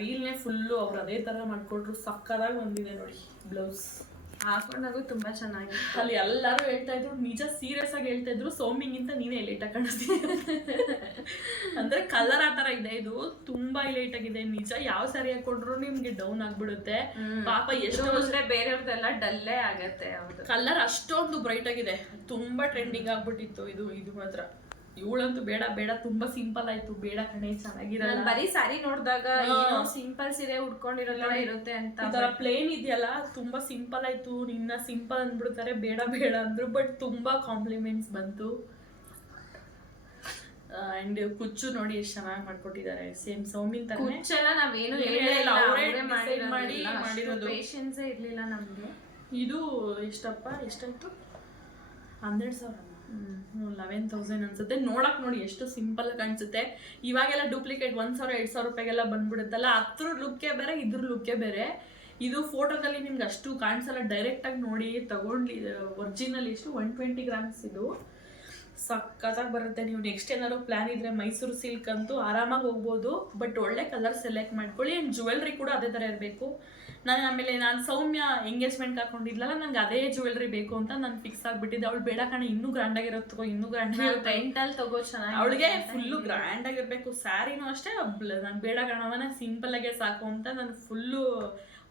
ರೀಲ್ನೇ ಫುಲ್ಲು ಅವ್ರು ಅದೇ ಥರ ಮಾಡಿಕೊಟ್ರು. ಸಕ್ಕತ್ತಾಗಿ ಬಂದಿದೆ ನೋಡಿ ಬ್ಲೌಸ್. ಹಾಕೊಂಡಾಗೂ ತುಂಬ ಚೆನ್ನಾಗಿ. ಅಲ್ಲಿ ಎಲ್ಲರೂ ಹೇಳ್ತಾ ಇದ್ರು, ನಿಜ ಸೀರಿಯಸ್ ಆಗಿ ಹೇಳ್ತಾ ಇದ್ರು, ಸೌಮ್ಯಗಿಂತ ನೀನೇ ಎಲೈಟಾಗಿ ಕಾಣಿಸ್ತೀನಿ ಅಂದರೆ ಕಲರ್ ಆ ಥರ ಇದೆ. ಇದು ತುಂಬ ಎಲೈಟ್ ಆಗಿದೆ ನಿಜ. ಯಾವ ಸ್ಯಾರಿ ಹಾಕೊಂಡ್ರು ನಿಮ್ಗೆ ಡೌನ್ ಆಗ್ಬಿಡುತ್ತೆ ಪಾಪ. ಎಷ್ಟು ಅಂದ್ರೆ ಬೇರೆಯವ್ರದ್ದೆಲ್ಲ ಡಲ್ಲೇ ಆಗತ್ತೆ. ಹೌದು, ಕಲರ್ ಅಷ್ಟೊಂದು ಬ್ರೈಟ್ ಆಗಿದೆ. ತುಂಬ ಟ್ರೆಂಡಿಂಗ್ ಆಗ್ಬಿಟ್ಟಿತ್ತು ಇದು ಮಾತ್ರ. ಇವಳಂತೂ ಬೇಡ ಬೇಡ, ತುಂಬಾ ಸಿಂಪಲ್ ಆಯ್ತು, ಬೇಡ ಕಣೆ ಚೆನ್ನಾಗಿರಲ್ಲ. ಬರೀ ಸ್ಯಾರಿ ನೋಡಿದಾಗ ಸಿಂಪಲ್ ಸೀರೆ ಉಟ್ಕೊಂಡಿರೋಲ್ಲ ಇರುತ್ತೆ ಅಂತ. ಈ ತರ ಪ್ಲೇನ್ ಇದೆಯಲ್ಲ, ತುಂಬಾ ಸಿಂಪಲ್ ಆಯ್ತು, ನಿನ್ನ ಸಿಂಪಲ್ ಅಂದ್ಬಿಡ್ತಾರೆ, ಬೇಡ ಬೇಡ ಅಂದ್ರು. ಬಟ್ ತುಂಬಾ ಕಾಂಪ್ಲಿಮೆಂಟ್ಸ್ ಬಂತು. ಅಂಡ್ ಕುಚ್ಚು ನೋಡಿ ಎಷ್ಟು ಚೆನ್ನಾಗಿ ಮಾಡ್ಕೊಟ್ಟಿದ್ದಾರೆ. ಸೇಮ್ ಸೌಮಿನ್ ತರ ಕುಚ್ಚೆಲ್ಲ ನಾವೇನು ಮಾಡಿರೋದು. ಪೇಷನ್ಸ್ ಇರ್ಲಿಲ್ಲ ನಮ್ಗೆ. ಇದು ಎಷ್ಟಪ್ಪ, ಎಷ್ಟಾಯ್ತು? 12,000, 11,000 ಅನ್ಸುತ್ತೆ. ನೋಡಕ್ ನೋಡಿ ಎಷ್ಟು ಸಿಂಪಲ್ ಆಗಿ ಕಾಣಿಸುತ್ತೆ. ಇವಾಗೆಲ್ಲ ಡೂಪ್ಲಿಕೇಟ್ 1,000-2,000 ರೂಪಾಯಿಗೆಲ್ಲ ಬಂದ್ಬಿಡುತ್ತಲ್ಲ. ಅದ್ರ ಲುಕ್ಕೇ ಬೇರೆ, ಇದ್ರ ಲುಕ್ಕೇ ಬೇರೆ. ಇದು ಫೋಟೋದಲ್ಲಿ ನಿಮ್ಗೆ ಅಷ್ಟು ಕಾಣಿಸಲ್ಲ. ಡೈರೆಕ್ಟಾಗಿ ನೋಡಿ ತಗೊಂಡು ಒರಿಜಿನಲ್ ಎಷ್ಟು 120 grams ಇದು ಸಕ್ಕತ್ತಾಗಿ ಬರುತ್ತೆ. ನೀವು ನೆಕ್ಸ್ಟ್ ಏನಾದ್ರು ಪ್ಲ್ಯಾನ್ ಇದ್ರೆ ಮೈಸೂರು ಸಿಲ್ಕ್ ಅಂತೂ ಆರಾಮಾಗಿ ಹೋಗ್ಬೋದು. ಬಟ್ ಒಳ್ಳೆ ಕಲರ್ ಸೆಲೆಕ್ಟ್ ಮಾಡ್ಕೊಳ್ಳಿ. ಆ್ಯಂಡ್ ಜ್ಯುವೆಲ್ರಿ ಕೂಡ ಅದೇ ಥರ ಇರಬೇಕು. ನಾನು ಸೌಮ್ಯ ಎಂಗೇಜ್ಮೆಂಟ್ ಹಾಕೊಂಡಿದ್ಲಲ್ಲ, ನಂಗೆ ಅದೇ ಜ್ಯುವೆಲ್ರಿ ಬೇಕು ಅಂತ ನಾನು ಫಿಕ್ಸ್ ಆಗಿಬಿಟ್ಟಿದ್ದೆ. ಅವಳು ಬೇಡ ಕಣ, ಇನ್ನೂ ಗ್ರ್ಯಾಂಡಾಗಿರೋದು ತಗೋ, ಇನ್ನೂ ಗ್ರ್ಯಾಂಡಾಗಿರುತ್ತೆ, ರೆಂಟಲ್ಲಿ ತಗೋ ಚೆನ್ನಾಗಿ. ಅವಳಿಗೆ ಫುಲ್ಲು ಗ್ರ್ಯಾಂಡಾಗಿರಬೇಕು. ಸ್ಯಾರಿನೂ ಅಷ್ಟೇ. ನಾನು ಬೇಡ ಕಣವನ ಸಿಂಪಲ್ಲಾಗೆ ಸಾಕು ಅಂತ ನಾನು ಫುಲ್ಲು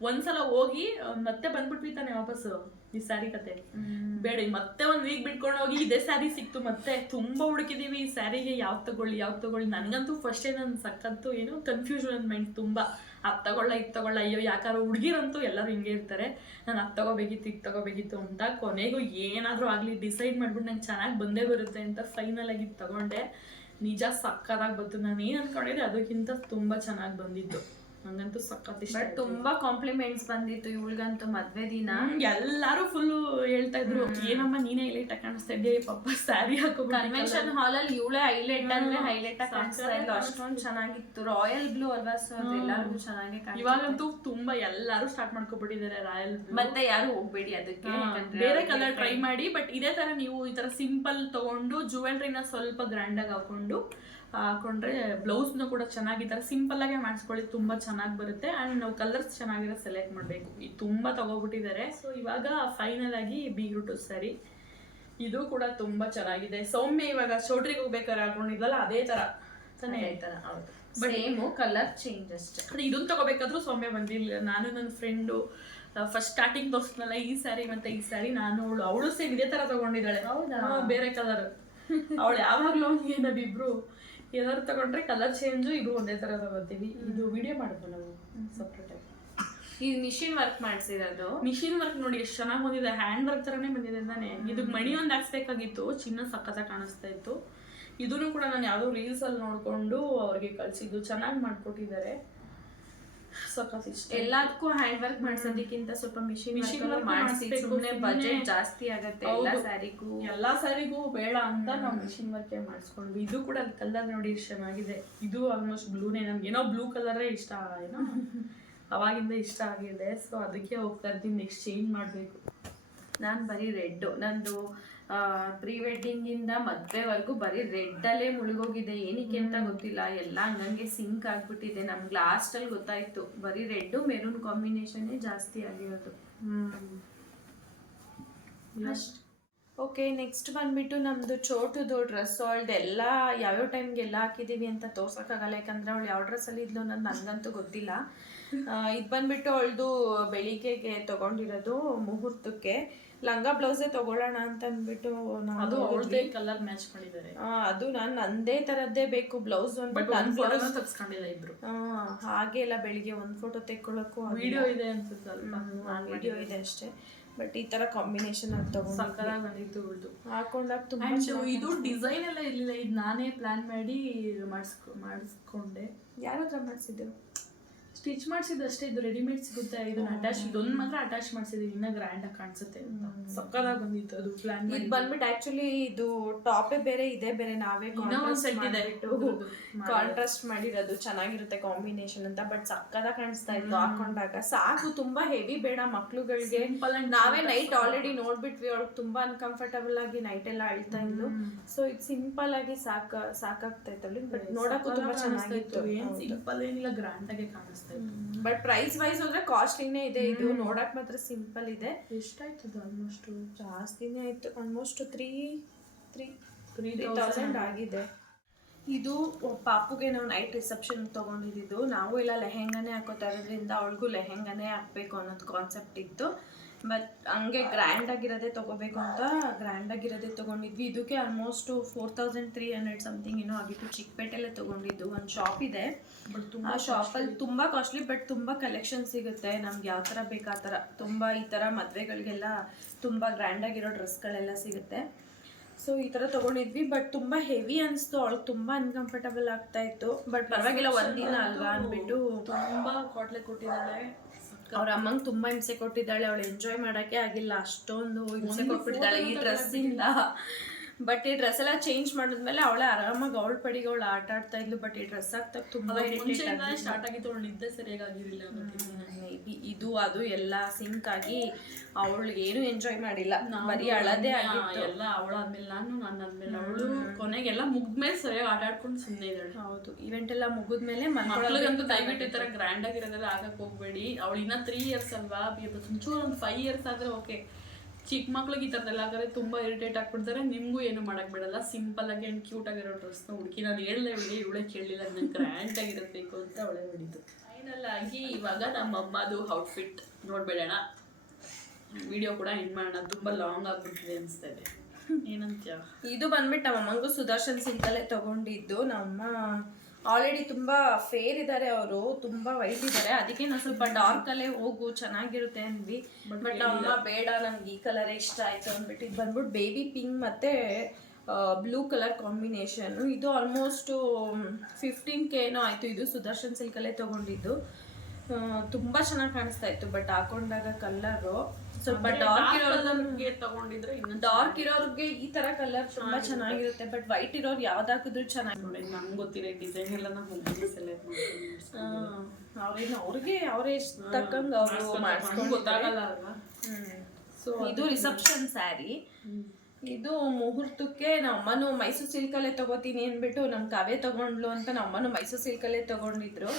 ಒಂದ್ಸಲ ಹೋಗಿ ಮತ್ತೆ ಬಂದ್ಬಿಟ್ವಿ ತಾನೆ ವಾಪಸ್ಸು ಈ ಸ್ಯಾರಿ ಕತೆ ಬೇಡ ಮತ್ತೆ ಒಂದ್ ವೀಕ್ ಬಿಟ್ಕೊಂಡು ಹೋಗಿ ಇದೇ ಸ್ಯಾರಿ ಸಿಕ್ತು ಮತ್ತೆ ತುಂಬಾ ಹುಡುಕಿದೀವಿ ಈ ಸ್ಯಾರಿಗೆ ಯಾವ್ದು ತಗೊಳ್ಳಿ ನನಗಂತೂ ಫಸ್ಟೇ ನನ್ನ ಸಕ್ಕತ್ತು ಏನೋ ಕನ್ಫ್ಯೂಷನ್ ಮೈಂಡ್ ತುಂಬಾ ಅದು ತಗೊಳ್ಳ ಇದು ತಗೊಳ್ಳ ಅಯ್ಯೋ ಯಾಕಾರ ಹುಡುಗಿರಂತೂ ಎಲ್ಲರೂ ಹಿಂಗೆ ಇರ್ತಾರೆ ನಾನು ಅದು ತಗೋಬೇಕಿತ್ತು ಇದು ತಗೋಬೇಕಿತ್ತು ಅಂತ ಕೊನೆಗೂ ಏನಾದರೂ ಆಗಲಿ ಡಿಸೈಡ್ ಮಾಡ್ಬಿಟ್ಟು ನಂಗೆ ಚೆನ್ನಾಗಿ ಬಂದೇ ಬರುತ್ತೆ ಅಂತ ಫೈನಲ್ ಆಗಿ ತಗೊಂಡೆ. ನಿಜ ಸಕ್ಕತ್ತಾಗಿ ಬಂತು. ನಾನು ಏನು ಅನ್ಕೊಂಡಿದ್ದೆ ಅದಕ್ಕಿಂತ ತುಂಬಾ ಚೆನ್ನಾಗಿ ಬಂದಿದ್ದು. ನಂಗಂತೂ ಸಖತ್ ಇಷ್ಟ. ಬಟ್ ತುಂಬಾ ಕಾಂಪ್ಲಿಮೆಂಟ್ಸ್ ಬಂದಿತ್ತು ಇವಳಿಗಂತೂ ಮದ್ವೆ ದಿನ. ಎಲ್ಲಾರು ಫುಲ್ ಹೇಳ್ತಾ ಇದ್ರು ಏನಮ್ಮ ನೀನೇ ಹೈಲೈಟ್ ಕಾಣಿಸ್ತಾ ಇದ್ದೆ ಪಾಪ ಸ್ಯಾರಿ ಹಾಕೋ. ಕನ್ವೆನ್ಷನ್ ಹಾಲ್ ಅಲ್ಲಿ ಇವಳೇ ಹೈಲೈಟ್ ಅಂದ್ರೆ ಹೈಲೈಟ್ ಕಾಣಿಸ್ತಾ ಇದ್ಲು, ಅಷ್ಟೊಂದು ಚೆನ್ನಾಗಿತ್ತು. ರಾಯಲ್ ಬ್ಲೂ ಅಲ್ವಾ ಸರ್, ಎಲ್ಲರಿಗೂ ಚೆನ್ನಾಗಿ ಕಾಣಿಸ್ತಾ. ಇವಾಗಂತೂ ತುಂಬಾ ಎಲ್ಲಾರು ಸ್ಟಾರ್ಟ್ ಮಾಡ್ಕೊಬಿಟ್ಟಿದ್ದಾರೆ ರಾಯಲ್ ಬ್ಲೂ. ಮತ್ತೆ ಯಾರು ಹೋಗ್ಬೇಡಿ ಅದಕ್ಕೆ, ಬೇರೆ ಕಲರ್ ಟ್ರೈ ಮಾಡಿ. ಬಟ್ ಇದೇ ತರ ನೀವು ಈ ತರ ಸಿಂಪಲ್ ತಗೊಂಡು ಜುವೆಲ್ರಿನ ಸ್ವಲ್ಪ ಗ್ರ್ಯಾಂಡ್ ಆಗಿ ಹಾಕೊಂಡ್ರೆ ಬ್ಲೌಸ್ನು ಕೂಡ ಚೆನ್ನಾಗಿ ಈ ತರ ಸಿಂಪಲ್ ಆಗಿ ಮಾಡಿಸ್ಕೊಳ್ಳಿ, ತುಂಬಾ ಚೆನ್ನಾಗಿ ಬರುತ್ತೆ. ಅಂಡ್ ನಾವು ಕಲರ್ಸ್ ಚೆನ್ನಾಗಿರೋ ಸೆಲೆಕ್ಟ್ ಮಾಡಬೇಕು. ಇದು ತುಂಬಾ ತಗೋಬಿಟ್ಟಿದ್ದಾರೆ. ಸೊ ಇವಾಗ ಫೈನಲ್ ಆಗಿ ಬೀಗ್ರೂಟು ಸ್ಯಾರಿ ಇದು ಕೂಡ ತುಂಬಾ ಚೆನ್ನಾಗಿದೆ. ಸೌಮ್ಯ ಇವಾಗ ಚೌಟ್ರಿಗೆ ಹೋಗ್ಬೇಕಾದ್ರೆ ಹಾಕೊಂಡಿದ್ವಲ್ಲ ಅದೇ ತರ ತಾನೇ ಆಯ್ತಾರ. ಹೌದು, ಬಟ್ ಏನು ಕಲರ್ ಚೇಂಜ್ ಅಷ್ಟೇ. ಅದೇ ಇದನ್ನ ತಗೋಬೇಕಾದ್ರೂ ಸೌಮ್ಯ ಬಂದಿಲ್ಲ. ನಾನು ನನ್ನ ಫ್ರೆಂಡು ಫಸ್ಟ್ ಸ್ಟಾರ್ಟಿಂಗ್ ತೋರಿಸ್ನಲ್ಲ ಈ ಸ್ಯಾರಿ ಮತ್ತೆ ಈ ಸ್ಯಾರಿ, ನಾನು ಅವಳು ಸೇಮ್ ಇದೇ ತರ ತಗೊಂಡಿದ್ದಾಳೆ. ಹೌದಾ? ಬೇರೆ ಕಲರ್. ಅವಳು ಯಾವಾಗ್ಲೂ ನಾವಿಬ್ರು ಏನಾದ್ರು ತಗೊಂಡ್ರೆ ಕಲರ್ ಚೇಂಜು ಇದು ಒಂದೇ ತರ ತಗೋತೀವಿ. ಇದು ವಿಡಿಯೋ ಮಾಡಿದ್ವಿ ನಾವು ಸಪ್ರೇಟ್ ಆಗಿ. ಈ ಮಿಷಿನ್ ವರ್ಕ್ ಮಾಡಿಸಿರೋದು. ಮಿಷಿನ್ ವರ್ಕ್ ನೋಡಿ ಎಷ್ಟು ಚೆನ್ನಾಗಿ ಬಂದಿದೆ, ಹ್ಯಾಂಡ್ ವರ್ಕ್ ತರನೇ ಬಂದಿದೆ ತಾನೆ. ಇದು ಮಣಿ ಒಂದು ಹಾಕ್ಸ್ಬೇಕಾಗಿತ್ತು, ಚಿನ್ನ ಸಖತ್ತಾಗಿ ಕಾಣಿಸ್ತಾ ಇತ್ತು. ಇದನ್ನು ಕೂಡ ನಾನು ಯಾವುದೋ ರೀಲ್ಸ್ ಅಲ್ಲಿ ನೋಡ್ಕೊಂಡು ಅವ್ರಿಗೆ ಕಳ್ಸಿದ್ದು, ಚೆನ್ನಾಗಿ ಮಾಡ್ಕೊಟ್ಟಿದ್ದಾರೆ. ಸಖತ್ ಇಷ್ಟ. ಎಲ್ಲದಕ್ಕೂ ಹ್ಯಾಂಡ್ ವರ್ಕ್ ಮಾಡ್ಸೋದಕ್ಕಿಂತ ಸ್ವಲ್ಪ ಮಿಷಿನ್ ವರ್ಕ್ ಮಾಡಿಸಿ, ಸುಮ್ಮನೆ ಬಜೆಟ್ ಜಾಸ್ತಿ ಆಗುತ್ತೆ ಎಲ್ಲಾ ಸ್ಯಾರಿಗೂ ಬೇಡ ಅಂತ ನಾವು ಮಿಷಿನ್ ವರ್ಕ್ ಮಾಡಿಸ್ಕೊಂಡ್ವಿ. ಇದು ಕೂಡ ಕಲರ್ ನೋಡಿ ಎಷ್ಟು ಚೆನ್ನಾಗಿದೆ. ಇದು ಆಲ್ಮೋಸ್ಟ್ ಬ್ಲೂನೇ, ನಮ್ಗೆ ಏನೋ ಬ್ಲೂ ಕಲರೇ ಇಷ್ಟ ಏನೋ ಅವಾಗಿಂದ ಇಷ್ಟ ಆಗಿದೆ. ಸೊ ಅದಕ್ಕೆ ಹೋಗ್ತಾ ಇರ್ತೀನಿ, ನೆಕ್ಸ್ಟ್ ಚೇಂಜ್ ಮಾಡಬೇಕು. ನಾನು ಬರೀ ರೆಡ್, ನಂದು ಪ್ರೀ ವೆಡ್ಡಿಂಗ್ ಇಂದ ಮದ್ವೆವರೆಗೂ ಬರೀ ರೆಡ್ ಅಲ್ಲೇ ಮುಳುಗೋಗಿದೆ. ಏನಕ್ಕೆ ಅಂತ ಗೊತ್ತಿಲ್ಲ, ಎಲ್ಲ ಹಂಗಂಗೆ ಸಿಂಕ್ ಆಗ್ಬಿಟ್ಟಿದೆ. ನಮ್ಗೆ ಲಾಸ್ಟ್ ಅಲ್ಲಿ ಗೊತ್ತಾಯ್ತು ಬರೀ ರೆಡ್ ಮೆರೂನ್ ಕಾಂಬಿನೇಷನ್ ಜಾಸ್ತಿ ಆಗಿರೋದು. ಓಕೆ, ನೆಕ್ಸ್ಟ್ ಬಂದ್ಬಿಟ್ಟು ನಮ್ದು ಚೋಟುದು ಡ್ರೆಸ್. ಅವಳ್ದೆಲ್ಲ ಯಾವ್ಯಾವ ಟೈಮ್ಗೆ ಎಲ್ಲ ಹಾಕಿದೀವಿ ಅಂತ ತೋರ್ಸೋಕ್ಕಾಗಲ್ಲ, ಯಾಕಂದ್ರೆ ಅವಳು ಯಾವ ಡ್ರೆಸ್ಸಲ್ಲಿ ಇದ್ಲು ಅನ್ನೋದು ನನಗಂತೂ ಗೊತ್ತಿಲ್ಲ. ಇದು ಬಂದ್ಬಿಟ್ಟು ಅವಳದು ಬೆಳಿಗ್ಗೆಗೆ ತಗೊಂಡಿರೋದು ಮುಹೂರ್ತಕ್ಕೆ. ಲಂಗ ಬ್ಲೌಸೇ ತಗೊಳ್ಳೋಣ ಅಂತ ಅಂದ್ಬಿಟ್ಟು ಅದು ಅವಳದೇ ಕಲರ್ ಮ್ಯಾಚ್ ಮಾಡಿದ್ದಾರೆ. ಅದು ನಾನು ನಂದೇ ತರದ್ದೇ ಬೇಕು ಬ್ಲೌಸ್ ತಗ್ಸ್ಕೊಂಡಿಲ್ಲ ಇಬ್ರು. ಹಾಗೆ ಎಲ್ಲ ಬೆಳಿಗ್ಗೆ ಒಂದು ಫೋಟೋ ತೆಕ್ಕೊಳ್ಳೋಕ್ಕೂ ವಿಡಿಯೋ ಇದೆ ಅನ್ಸುತ್ತೆ, ವಿಡಿಯೋ ಇದೆ ಅಷ್ಟೇ. ಬಟ್ ಈ ತರ ಕಾಂಬಿನೇಷನ್ ಅದು ತಗೊಂಡು ಸಕ್ಕತ್ತಾಗಿ ಬಂದಿತ್ತು ಇವಳು ಹಾಕೊಂಡಾಗ ತುಂಬಾ. ಇದು ಡಿಸೈನ್ ಎಲ್ಲ ಇರಲಿಲ್ಲ, ಇದು ನಾನೇ ಪ್ಲಾನ್ ಮಾಡಿ ಮಾಡಿಸ್ಕೊಂಡೆ. ಯಾರ ಹತ್ರ ಮಾಡಿಸಿದ್ದು? ಸ್ಟಿಚ್ ಮಾಡಿಸಿದ್ದು ಅಷ್ಟೇ. ಇದು ರೆಡಿಮೇಡ್ ಸಿಗುತ್ತೆ. ಇದನ್ನ ಅಟ್ಯಾಚ್, ಇದೊಂದು ಮಾತ್ರ ಅಟ್ಯಾಚ್ ಮಾಡಿಸಿದೀನಿ, ಇನ್ನ ಗ್ರ್ಯಾಂಡ್ ಆಗಿ ಕಾಣಿಸುತ್ತೆ ಅಂತ. ಸಕ್ಕತ್ತಾಗಿ ಬಂದಿತ್ತು ಅದು ಪ್ಲಾನ್. ಇದು ಬಂದ್ಬಿಟ್ಟು ಆಕ್ಚುಲಿ ಇದು ಟಾಪೇ ಬೇರೆ ಇದೆ ಬೇರೆ, ನಾವೇ ಕಾಂಟ್ರಾಸ್ಟ್ ಮಾಡಿರೋದು ಚೆನ್ನಾಗಿರುತ್ತೆ ಕಾಂಬಿನೇಷನ್ ಅಂತ. ಬಟ್ ಸಕ್ಕತ್ತಾಗಿ ಕಾಣಿಸ್ತಾ ಇತ್ತು ಹಾಕೊಂಡಾಗ. ಸಾಕು, ತುಂಬಾ ಹೆವಿ ಬೇಡ ಮಕ್ಳುಗಳಿಗೆ. ನಾವೇ ನೈಟ್ ಆಲ್ರೆಡಿ ನೋಡ್ಬಿಟ್ವಿ, ಅವಳಿಗೆ ತುಂಬಾ ಅನ್ಕಂಫರ್ಟಬಲ್ ಆಗಿ ನೈಟ್ ಎಲ್ಲ ಅಳ್ತಾ ಇದ್ಲು. ಸೊ ಇದು ಸಿಂಪಲ್ ಆಗಿ ಸಾಕಾಗ್ತಾ ಇತ್ತು. ಬಟ್ ನೋಡಕ್ಕೂ ತುಂಬಾ ಚೆನ್ನಾಗಿತ್ತು. ಸಿಂಪಲ್ ಏನಿಲ್ಲ, ಗ್ರ್ಯಾಂಡ್ ಆಗಿ ಕಾಣಿಸ್ತಾ. ಬಟ್ ಪ್ರೈಸ್ ವೈಸ್ ಹೋದ್ರೆ ಕಾಸ್ಟ್ಲಿನೇ ಇದೆ. ಇದು ನೋಡಕ್ ಮಾತ್ರ ಸಿಂಪಲ್ ಇದೆ. ಎಷ್ಟಾಯ್ತು? ಆಲ್ಮೋಸ್ಟ್ ಜಾಸ್ತಿನೇ ಆಯ್ತು, ಆಲ್ಮೋಸ್ಟ್ 3,000 ಆಗಿದೆ. ಇದು ಪಾಪುಗೆ ನಾವು ನೈಟ್ ರಿಸೆಪ್ಷನ್ ತಗೊಂಡಿದ್ದು. ನಾವು ಎಲ್ಲ ಲೆಹೆಂಗಾನೇ ಹಾಕೋತಾ ಇರೋದ್ರಿಂದ ಅವಳಿಗೂ ಲೆಹೆಂಗಾನೇ ಹಾಕ್ಬೇಕು ಅನ್ನೋದು ಕಾನ್ಸೆಪ್ಟ್ ಇತ್ತು. ಬಟ್ ಹಂಗೆ ಗ್ರ್ಯಾಂಡ್ ಆಗಿರೋದೇ ತಗೋಬೇಕು ಅಂತ ಗ್ರ್ಯಾಂಡ್ ಆಗಿರೋದೇ ತಗೊಂಡಿದ್ವಿ. ಇದಕ್ಕೆ ಆಲ್ಮೋಸ್ಟ್ 4,300 ಸಮಥಿಂಗ್ ಏನೋ ಆಗಿತ್ತು. ಚಿಕ್ಕಪೇಟೆಲ್ಲೇ ತಗೊಂಡಿದ್ದು. ಒಂದು ಶಾಪ್ ಇದೆ, ಆ ಶಾಪಲ್ಲಿ ತುಂಬ ಕಾಸ್ಟ್ಲಿ ಬಟ್ ತುಂಬ ಕಲೆಕ್ಷನ್ ಸಿಗುತ್ತೆ. ನಮ್ಗೆ ಯಾವ ಥರ ಬೇಕು ಆ ಥರ. ತುಂಬ ಈ ಥರ ಮದುವೆಗಳಿಗೆಲ್ಲ ತುಂಬ ಗ್ರ್ಯಾಂಡ್ ಆಗಿರೋ ಡ್ರೆಸ್ಗಳೆಲ್ಲ ಸಿಗುತ್ತೆ. ಸೊ ಈ ಥರ ತೊಗೊಂಡಿದ್ವಿ. ಬಟ್ ತುಂಬ ಹೆವಿ ಅನಿಸ್ತು, ಅವಳಿಗೆ ತುಂಬ ಅನ್ಕಂಫರ್ಟಬಲ್ ಆಗ್ತಾ ಇತ್ತು. ಬಟ್ ಪರವಾಗಿಲ್ಲ, ಒಂದಿನ ಅಲ್ವಾ ಅಂದ್ಬಿಟ್ಟು ತುಂಬ ಕಾಟ್ಲೆ ಕೊಟ್ಟಿದ್ದಾಳೆ. ಅವ್ರ ಅಮ್ಮಂಗೆ ತುಂಬ ಹಿಂಸೆ ಕೊಟ್ಟಿದ್ದಾಳೆ. ಅವಳು ಎಂಜಾಯ್ ಮಾಡೋಕ್ಕೆ ಆಗಿಲ್ಲ, ಅಷ್ಟೊಂದು ಹಿಂಸೆ ಕೊಟ್ಬಿಟ್ಟಿದ್ದಾಳೆ ಈ ಡ್ರೆಸ್ಸಿಂದ. ಬಟ್ ಈ ಡ್ರೆಸ್ ಎಲ್ಲ ಚೇಂಜ್ ಮಾಡಿದ್ಮೇಲೆ ಅವಳೇ ಆರಾಮಾಗಿ ಅವಳ ಪಡಿಗೆ ಅವಳು ಆಟ ಆಡ್ತಾ ಇದ್ಲು. ಬಟ್ ಈ ಡ್ರೆಸ್ ಆಗ್ತಾ ತುಂಬ ಸ್ಟಾರ್ಟ್ ಆಗಿತ್ತು, ಅವಳು ನಿದ್ದೆ ಸರಿಯಾಗಿರಲಿಲ್ಲ. ಮೇ ಬಿ ಇದು ಅದು ಎಲ್ಲ ಸಿಂಕ್ ಆಗಿ ಅವಳು ಏನು ಎಂಜಾಯ್ ಮಾಡಿಲ್ಲ, ಬರೀ ಅಳದೇ ಆಗಿತ್ತು ಎಲ್ಲ. ಅವಳಾದ್ಮೇಲೆ ನಾನು ಆದ್ಮೇಲೆ ಅವಳು ಕೊನೆಗೆಲ್ಲ ಮುಗ್ದ್ಮೇಲೆ ಸರಿಯಾಗಿ ಆಟ ಆಡ್ಕೊಂಡು ಸುಮ್ಮನೆ ಇದ್ದಾಳೆ. ಹೌದು, ಇವೆಂಟ್ ಎಲ್ಲ ಮುಗಿದ್ಮೇಲೆ ಮಕ್ಕಳಿಗಂತೂ ದಯವಿಟ್ಟು ಈ ಥರ ಗ್ರ್ಯಾಂಡ್ ಆಗಿರೋದೆಲ್ಲ ಆಗಕ್ಕೆ ಹೋಗ್ಬೇಡಿ. ಅವಳು ಇನ್ನ 3 years ಅಲ್ವಾ, ಒಂಚೂರು ಒಂದು 5 years ಆದರೆ ಓಕೆ. ಚಿಕ್ಕ ಮಕ್ಳಿಗೆ ಈ ಥರದ್ದೆಲ್ಲ ಆದರೆ ತುಂಬ ಇರಿಟೇಟ್ ಆಗ್ಬಿಡ್ತಾರೆ. ನಿಮಗೂ ಏನು ಮಾಡಕ್ಕೆ ಬಿಡಲ್ಲ. ಸಿಂಪಲ್ ಆಗಿ ಆ್ಯಂಡ್ ಕ್ಯೂಟ್ ಆಗಿರೋ ಡ್ರೆಸ್ನ ಹುಡುಕಿ ನಾನು ಹೇಳ್ದೆ ಇವಳೇ ಕೇಳಲಿಲ್ಲ, ನಂಗೆ ಗ್ರ್ಯಾಂಡ್ ಆಗಿರಬೇಕು ಅಂತ ಅವಳೇ ಹೊಡಿತು. ಫೈನಲ್ ಆಗಿ ಇವಾಗ ನಮ್ಮ ಅಮ್ಮದು ಔಟ್ಫಿಟ್ ನೋಡ್ಬೇಡೋಣ, ವಿಡಿಯೋ ಕೂಡ ಎಂಡ್ ಮಾಡೋಣ. ತುಂಬ ಲಾಂಗ್ ಆಗ್ಬಿಟ್ಟಿದೆ ಅನಿಸ್ತಾ ಇದೆ. ಏನಂತ್ಯ? ಇದು ಬಂದ್ಬಿಟ್ಟು ನಮ್ಮ ಅಮ್ಮಂಗೂ ಸುದರ್ಶನ್ ಸಿಲ್ಕಲ್ಲೇ ತಗೊಂಡಿದ್ದು. ನಮ್ಮ ಆಲ್ರೆಡಿ ತುಂಬಾ ಫೇರ್ ಇದ್ದಾರೆ, ಅವರು ತುಂಬಾ ವೈಟ್ ಇದ್ದಾರೆ, ಅದಕ್ಕೆ ನಾವು ಸ್ವಲ್ಪ ಡಾರ್ಕ್ ಅಲ್ಲೇ ಹೋಗು ಚೆನ್ನಾಗಿರುತ್ತೆ ಅಂದ್ವಿ. ಬಟ್ ಅಮ್ಮ ಬೇಡ, ನಂಗೆ ಈ ಕಲರ್ ಇಷ್ಟ ಆಯ್ತು ಅಂದ್ಬಿಟ್ಟು ಇದು ಬಂದ್ಬಿಟ್ಟು ಬೇಬಿ ಪಿಂಕ್ ಮತ್ತೆ ಬ್ಲೂ ಕಲರ್ ಕಾಂಬಿನೇಷನ್. ಇದು ಆಲ್ಮೋಸ್ಟ್ 15K ಏನೋ ಆಯ್ತು. ಇದು ಸುದರ್ಶನ್ ಸಿಲ್ಕಲ್ಲೇ ತಗೊಂಡಿದ್ದು. ತುಂಬಾ ಚೆನ್ನಾಗಿ ಕಾಣಿಸ್ತಾ ಇತ್ತು, ಬಟ್ ಹಾಕೊಂಡಾಗ ಕಲರು ಸ್ವಲ್ಪ ಡಾರ್ಕ್ ಇರೋರಿಗೆ ತಗೊಂಡಿದ್ರೆ ಇನ್ನು ಡಾರ್ಕ್ ಇರೋರಿಗೆ ಈ ತರ ಕಲರ್ ತುಂಬಾ ಚೆನ್ನಾಗಿರುತ್ತೆ, ಬಟ್ ವೈಟ್ ಇರೋರು ಯಾವ್ದು ಹಾಕಿದ್ರು ಚೆನ್ನಾಗಿ. ನಂಗೆ ಗೊತ್ತಿರೋ ಡಿಸೈನ್ ಎಲ್ಲ ನಾವು ಸೆಲೆಕ್ಟ್ ಅವ್ರಿಗೆ ಅವರೇ ತಕ್ಕಂಗೆ ಅವರು ಮಾಡಿಸ್ಕೊಂಡು ಗೊತ್ತಾಗಲ್ಲ ಅಲ್ವಾ. ಸೊ ಇದು ರಿಸೆಪ್ಷನ್ ಸ್ಯಾರಿ. ಇದು ಮುಹೂರ್ತಕ್ಕೆ ನಮ್ಮನು ಮೈಸೂರು ಸಿಲ್ಕಲ್ಲೇ ತಗೋತೀನಿ ಅಂದ್ಬಿಟ್ಟು ನಮ್ ಕಾವೇ ತಗೊಂಡ್ಲು ಅಂತ ನಮ್ಮನು ಮೈಸೂರು ಸಿಲ್ಕಲ್ಲೇ ತಗೊಂಡಿದ್ರು.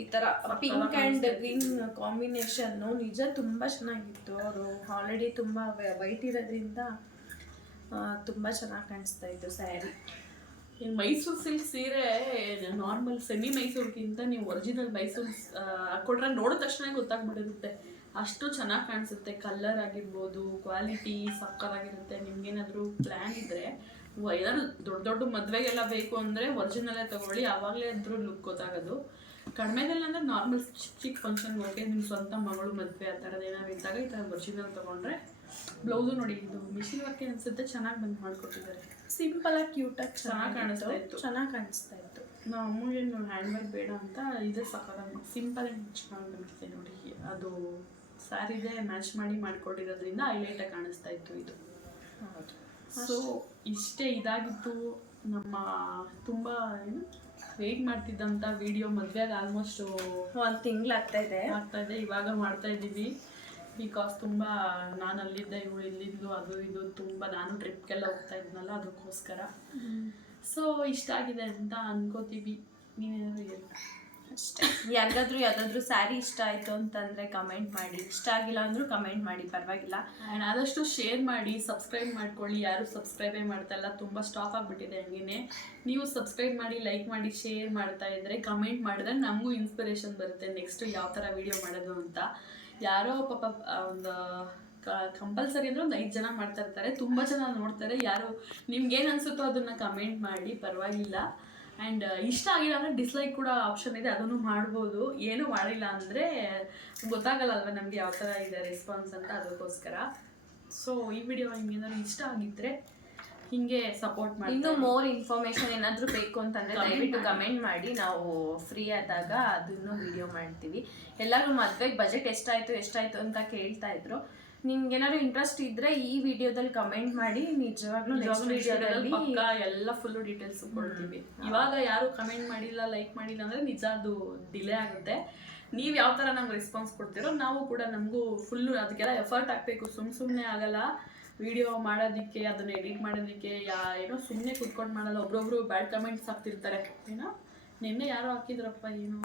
ಈ ತರ ಪಿಂಕ್ ಅಂಡ್ ಗ್ರೀನ್ ಕಾಂಬಿನೇಷನ್ ನಿಜ ತುಂಬಾ ಚೆನ್ನಾಗಿತ್ತು. ಅವರು ಆಲ್ರೆಡಿ ತುಂಬಾ ವೈಟ್ ಇರೋದ್ರಿಂದ ತುಂಬಾ ಚೆನ್ನಾಗಿ ಕಾಣಿಸ್ತಾ ಇತ್ತು ಸ್ಯಾರಿ. ಈ ಮೈಸೂರು ಸಿಲ್ಕ್ ಸೀರೆ ನಾರ್ಮಲ್ ಸೆಮಿ ಮೈಸೂರಿಗಿಂತ ನೀವು ಒರಿಜಿನಲ್ ಮೈಸೂರು ಹಾಕೊಟ್ರೆ ನೋಡಿದ ತಕ್ಷಣ ಗೊತ್ತಾಗ್ಬಿಟ್ಟಿರುತ್ತೆ, ಅಷ್ಟು ಚೆನ್ನಾಗಿ ಕಾಣಿಸುತ್ತೆ. ಕಲರ್ ಆಗಿರ್ಬೋದು, ಕ್ವಾಲಿಟಿ ಸಕ್ಕತ್ತಾಗಿರುತ್ತೆ. ನಿಮ್ಗೇನಾದರೂ ಪ್ಲ್ಯಾನ್ ಇದ್ದರೆ ಏನಾದ್ರು ದೊಡ್ಡ ದೊಡ್ಡ ಮದುವೆಗೆಲ್ಲ ಬೇಕು ಅಂದರೆ ಒರಿಜಿನಲ್ಲೇ ತೊಗೊಳ್ಳಿ, ಆವಾಗಲೇ ಅದ್ರ ಲುಕ್ ಗೊತ್ತಾಗೋದು. ಕಡಿಮೆದಲ್ಲ ಅಂದರೆ ನಾರ್ಮಲ್ ಚಿಕ್ಕ ಫಂಕ್ಷನ್ಗೆ ಓಕೆ, ನಿಮ್ಮ ಸ್ವಂತ ಮಗಳು ಮದುವೆ ಆ ಥರದ್ದು ಏನಾದ್ರು ಇದ್ದಾಗ ಈ ಥರ ಒರಿಜಿನಲ್ ತೊಗೊಂಡ್ರೆ. ಬ್ಲೌಸು ನೋಡಿ, ಇದು ಮಿಷಿನ್ ವರ್ಕ್ ಅನಿಸುತ್ತೆ, ಚೆನ್ನಾಗಿ ಬಂದು ಮಾಡಿಕೊಟ್ಟಿದ್ದಾರೆ. ಸಿಂಪಲ್ ಆಗಿ ಕ್ಯೂಟಾಗಿ ಚೆನ್ನಾಗಿ ಕಾಣಿಸ್ತಾ ಇತ್ತು. ಚೆನ್ನಾಗಿ ಕಾಣಿಸ್ತಾ ಇತ್ತು. ನಾವು ಅಮ್ಮಗೇನು ಹ್ಯಾಂಡ್ ವರ್ಕ್ ಬೇಡ ಅಂತ ಇದೇ ಸಕ್ಕತ್ತಾಗಿ ಸಿಂಪಲ್ ಆ್ಯಂಡ್ ಚೆನ್ನಾಗಿ ಬಂದಿದೆ ನೋಡಿ. ಅದು ಸ್ಯಾರಿದೆ ಮ್ಯಾಚ್ ಮಾಡಿ ಮಾಡಿಕೊಟ್ಟಿರೋದ್ರಿಂದ ಹೈಲೈಟಾಗಿ ಕಾಣಿಸ್ತಾ ಇತ್ತು ಇದು. ಸೊ ಇಷ್ಟೇ ಇದಾಗಿತ್ತು ನಮ್ಮ ತುಂಬ ಏನು ವೆಯ್ಟ್ ಮಾಡ್ತಿದ್ದಂಥ ವಿಡಿಯೋ. ಮದುವೆಗೆ ಆಲ್ಮೋಸ್ಟ್ 1 ತಿಂಗಳು ಆಗ್ತಾ ಇದೆ. ಇವಾಗ ಮಾಡ್ತಾ ಇದ್ದೀವಿ. ಬಿಕಾಸ್ ತುಂಬ ನಾನು ಅಲ್ಲಿದ್ದೆ, ಇವಳು ಇಲ್ಲಿದ್ಲು, ಅದು ಇದು ತುಂಬ ನಾನು ಟ್ರಿಪ್ಗೆಲ್ಲ ಹೋಗ್ತಾ ಇದ್ನಲ್ಲ, ಅದಕ್ಕೋಸ್ಕರ. ಸೊ ಇಷ್ಟ ಆಗಿದೆ ಅಂತ ಅನ್ಕೋತೀವಿ. ನೀವೇನಾದ್ರು ಹೇಳಿ ಅಷ್ಟೇ. ಯಾವ್ದಾದ್ರು ಸ್ಯಾರಿ ಇಷ್ಟ ಆಯಿತು ಅಂತಂದರೆ ಕಮೆಂಟ್ ಮಾಡಿ, ಇಷ್ಟ ಆಗಿಲ್ಲ ಅಂದರೂ ಕಮೆಂಟ್ ಮಾಡಿ, ಪರವಾಗಿಲ್ಲ. ಆ್ಯಂಡ್ ಆದಷ್ಟು ಶೇರ್ ಮಾಡಿ, ಸಬ್ಸ್ಕ್ರೈಬ್ ಮಾಡ್ಕೊಳ್ಳಿ. ಯಾರು ಸಬ್ಸ್ಕ್ರೈಬೇ ಮಾಡ್ತಾ ಇಲ್ಲ, ತುಂಬ ಸ್ಟಾಪ್ ಆಗಿಬಿಟ್ಟಿದೆ. ಹಂಗೇ ನೀವು ಸಬ್ಸ್ಕ್ರೈಬ್ ಮಾಡಿ, ಲೈಕ್ ಮಾಡಿ, ಶೇರ್ ಮಾಡ್ತಾ ಇದ್ದರೆ, ಕಮೆಂಟ್ ಮಾಡಿದ್ರೆ ನಮಗೂ ಇನ್ಸ್ಪಿರೇಷನ್ ಬರುತ್ತೆ ನೆಕ್ಸ್ಟ್ ಯಾವ ಥರ ವೀಡಿಯೋ ಮಾಡೋದು ಅಂತ. ಯಾರೋ ಪಾಪ ಒಂದು ಕಂಪಲ್ಸರಿ ಅಂದರೆ ಒಂದು 5 ಜನ ಮಾಡ್ತಾ ಇರ್ತಾರೆ, ತುಂಬ ಜನ ನೋಡ್ತಾರೆ. ಯಾರು ನಿಮ್ಗೇನು ಅನಿಸುತ್ತೋ ಅದನ್ನು ಕಮೆಂಟ್ ಮಾಡಿ, ಪರವಾಗಿಲ್ಲ. ಆ್ಯಂಡ್ ಇಷ್ಟ ಆಗಿಲ್ಲ ಅಂದರೆ ಡಿಸ್ಲೈಕ್ ಕೂಡ ಆಪ್ಷನ್ ಇದೆ, ಅದನ್ನು ಮಾಡ್ಬೋದು. ಏನೂ ಮಾಡಿಲ್ಲ ಅಂದರೆ ಗೊತ್ತಾಗಲ್ಲ ಅಲ್ವ ನಮಗೆ ಯಾವ ಥರ ಇದೆ ರೆಸ್ಪಾನ್ಸ್ ಅಂತ, ಅದಕ್ಕೋಸ್ಕರ. ಸೊ ಈ ವಿಡಿಯೋ ನಿಮ್ಗೇನಾದ್ರು ಇಷ್ಟ ಆಗಿದ್ದರೆ ಹಿಂಗೆ ಸಪೋರ್ಟ್ ಮಾಡಿ. ಇನ್ನೂ ಮೋರ್ ಇನ್ಫಾರ್ಮೇಷನ್ ಏನಾದರೂ ಬೇಕು ಅಂತಂದರೆ ದಯವಿಟ್ಟು ಕಮೆಂಟ್ ಮಾಡಿ, ನಾವು ಫ್ರೀ ಆದಾಗ ಅದನ್ನು ವಿಡಿಯೋ ಮಾಡ್ತೀವಿ. ಎಲ್ಲರೂ ಮದುವೆಗೆ ಬಜೆಟ್ ಎಷ್ಟಾಯಿತು ಅಂತ ಕೇಳ್ತಾ ಇದ್ರು. ನಿಮ್ಗೇನಾದ್ರು ಇಂಟ್ರೆಸ್ಟ್ ಇದ್ದರೆ ಈ ವಿಡಿಯೋದಲ್ಲಿ ಕಮೆಂಟ್ ಮಾಡಿ, ನಿಜವಾಗ್ಲೂ ನೆಕ್ಸ್ಟ್ ವಿಡಿಯೋದಲ್ಲಿ ಎಲ್ಲ ಫುಲ್ಲು ಡೀಟೇಲ್ಸ್ ಕೊಡ್ತೀವಿ. ಇವಾಗ ಯಾರು ಕಮೆಂಟ್ ಮಾಡಿಲ್ಲ, ಲೈಕ್ ಮಾಡಿಲ್ಲ ಅಂದರೆ ನಿಜ ಅದು ಡಿಲೇ ಆಗುತ್ತೆ. ನೀವು ಯಾವ ಥರ ನಮ್ಗೆ ರೆಸ್ಪಾನ್ಸ್ ಕೊಡ್ತೀರೋ ನಾವು ಕೂಡ ನಮಗೂ ಫುಲ್ಲು ಅದಕ್ಕೆಲ್ಲ ಎಫರ್ಟ್ ಹಾಕಬೇಕು. ಸುಮ್ಮನೆ ಆಗಲ್ಲ ವಿಡಿಯೋ ಮಾಡೋದಕ್ಕೆ, ಅದನ್ನು ಎಡಿಟ್ ಮಾಡೋದಕ್ಕೆ. ಏನೋ ಸುಮ್ಮನೆ ಕುತ್ಕೊಂಡು ಮಾಡಲ್ಲ. ಒಬ್ರೊಬ್ರು ಬ್ಯಾಡ್ ಕಮೆಂಟ್ಸ್ ಹಾಕ್ತಿರ್ತಾರೆ. ಏನೋ ನಿನ್ನೆ ಯಾರೋ ಹಾಕಿದ್ರಪ್ಪ ಏನೋ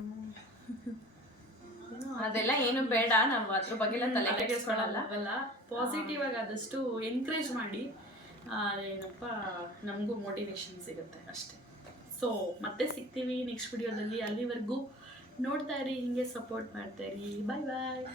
ಅದೆಲ್ಲ ಏನು ಬೇಡ, ನಾವು ಅದ್ರ ಬಗ್ಗೆ ಎಲ್ಲ ತಲೆ ಕೆಡಿಸ್ಕೊಳ್ಳಲ್ಲ. ಪಾಸಿಟಿವ್ ಆಗಿ ಆದಷ್ಟು ಎನ್ಕರೇಜ್ ಮಾಡಿ, ಏನಪ್ಪ ನಮಗೂ ಮೋಟಿವೇಶನ್ ಸಿಗುತ್ತೆ ಅಷ್ಟೇ. ಸೊ ಮತ್ತೆ ಸಿಗ್ತೀವಿ ನೆಕ್ಸ್ಟ್ ವಿಡಿಯೋದಲ್ಲಿ. ಅಲ್ಲಿವರೆಗೂ ನೋಡ್ತಾ ಇರಿ, ಹಿಂಗೆ ಸಪೋರ್ಟ್ ಮಾಡ್ತಾ ಇರಿ. ಬಾಯ್ ಬಾಯ್.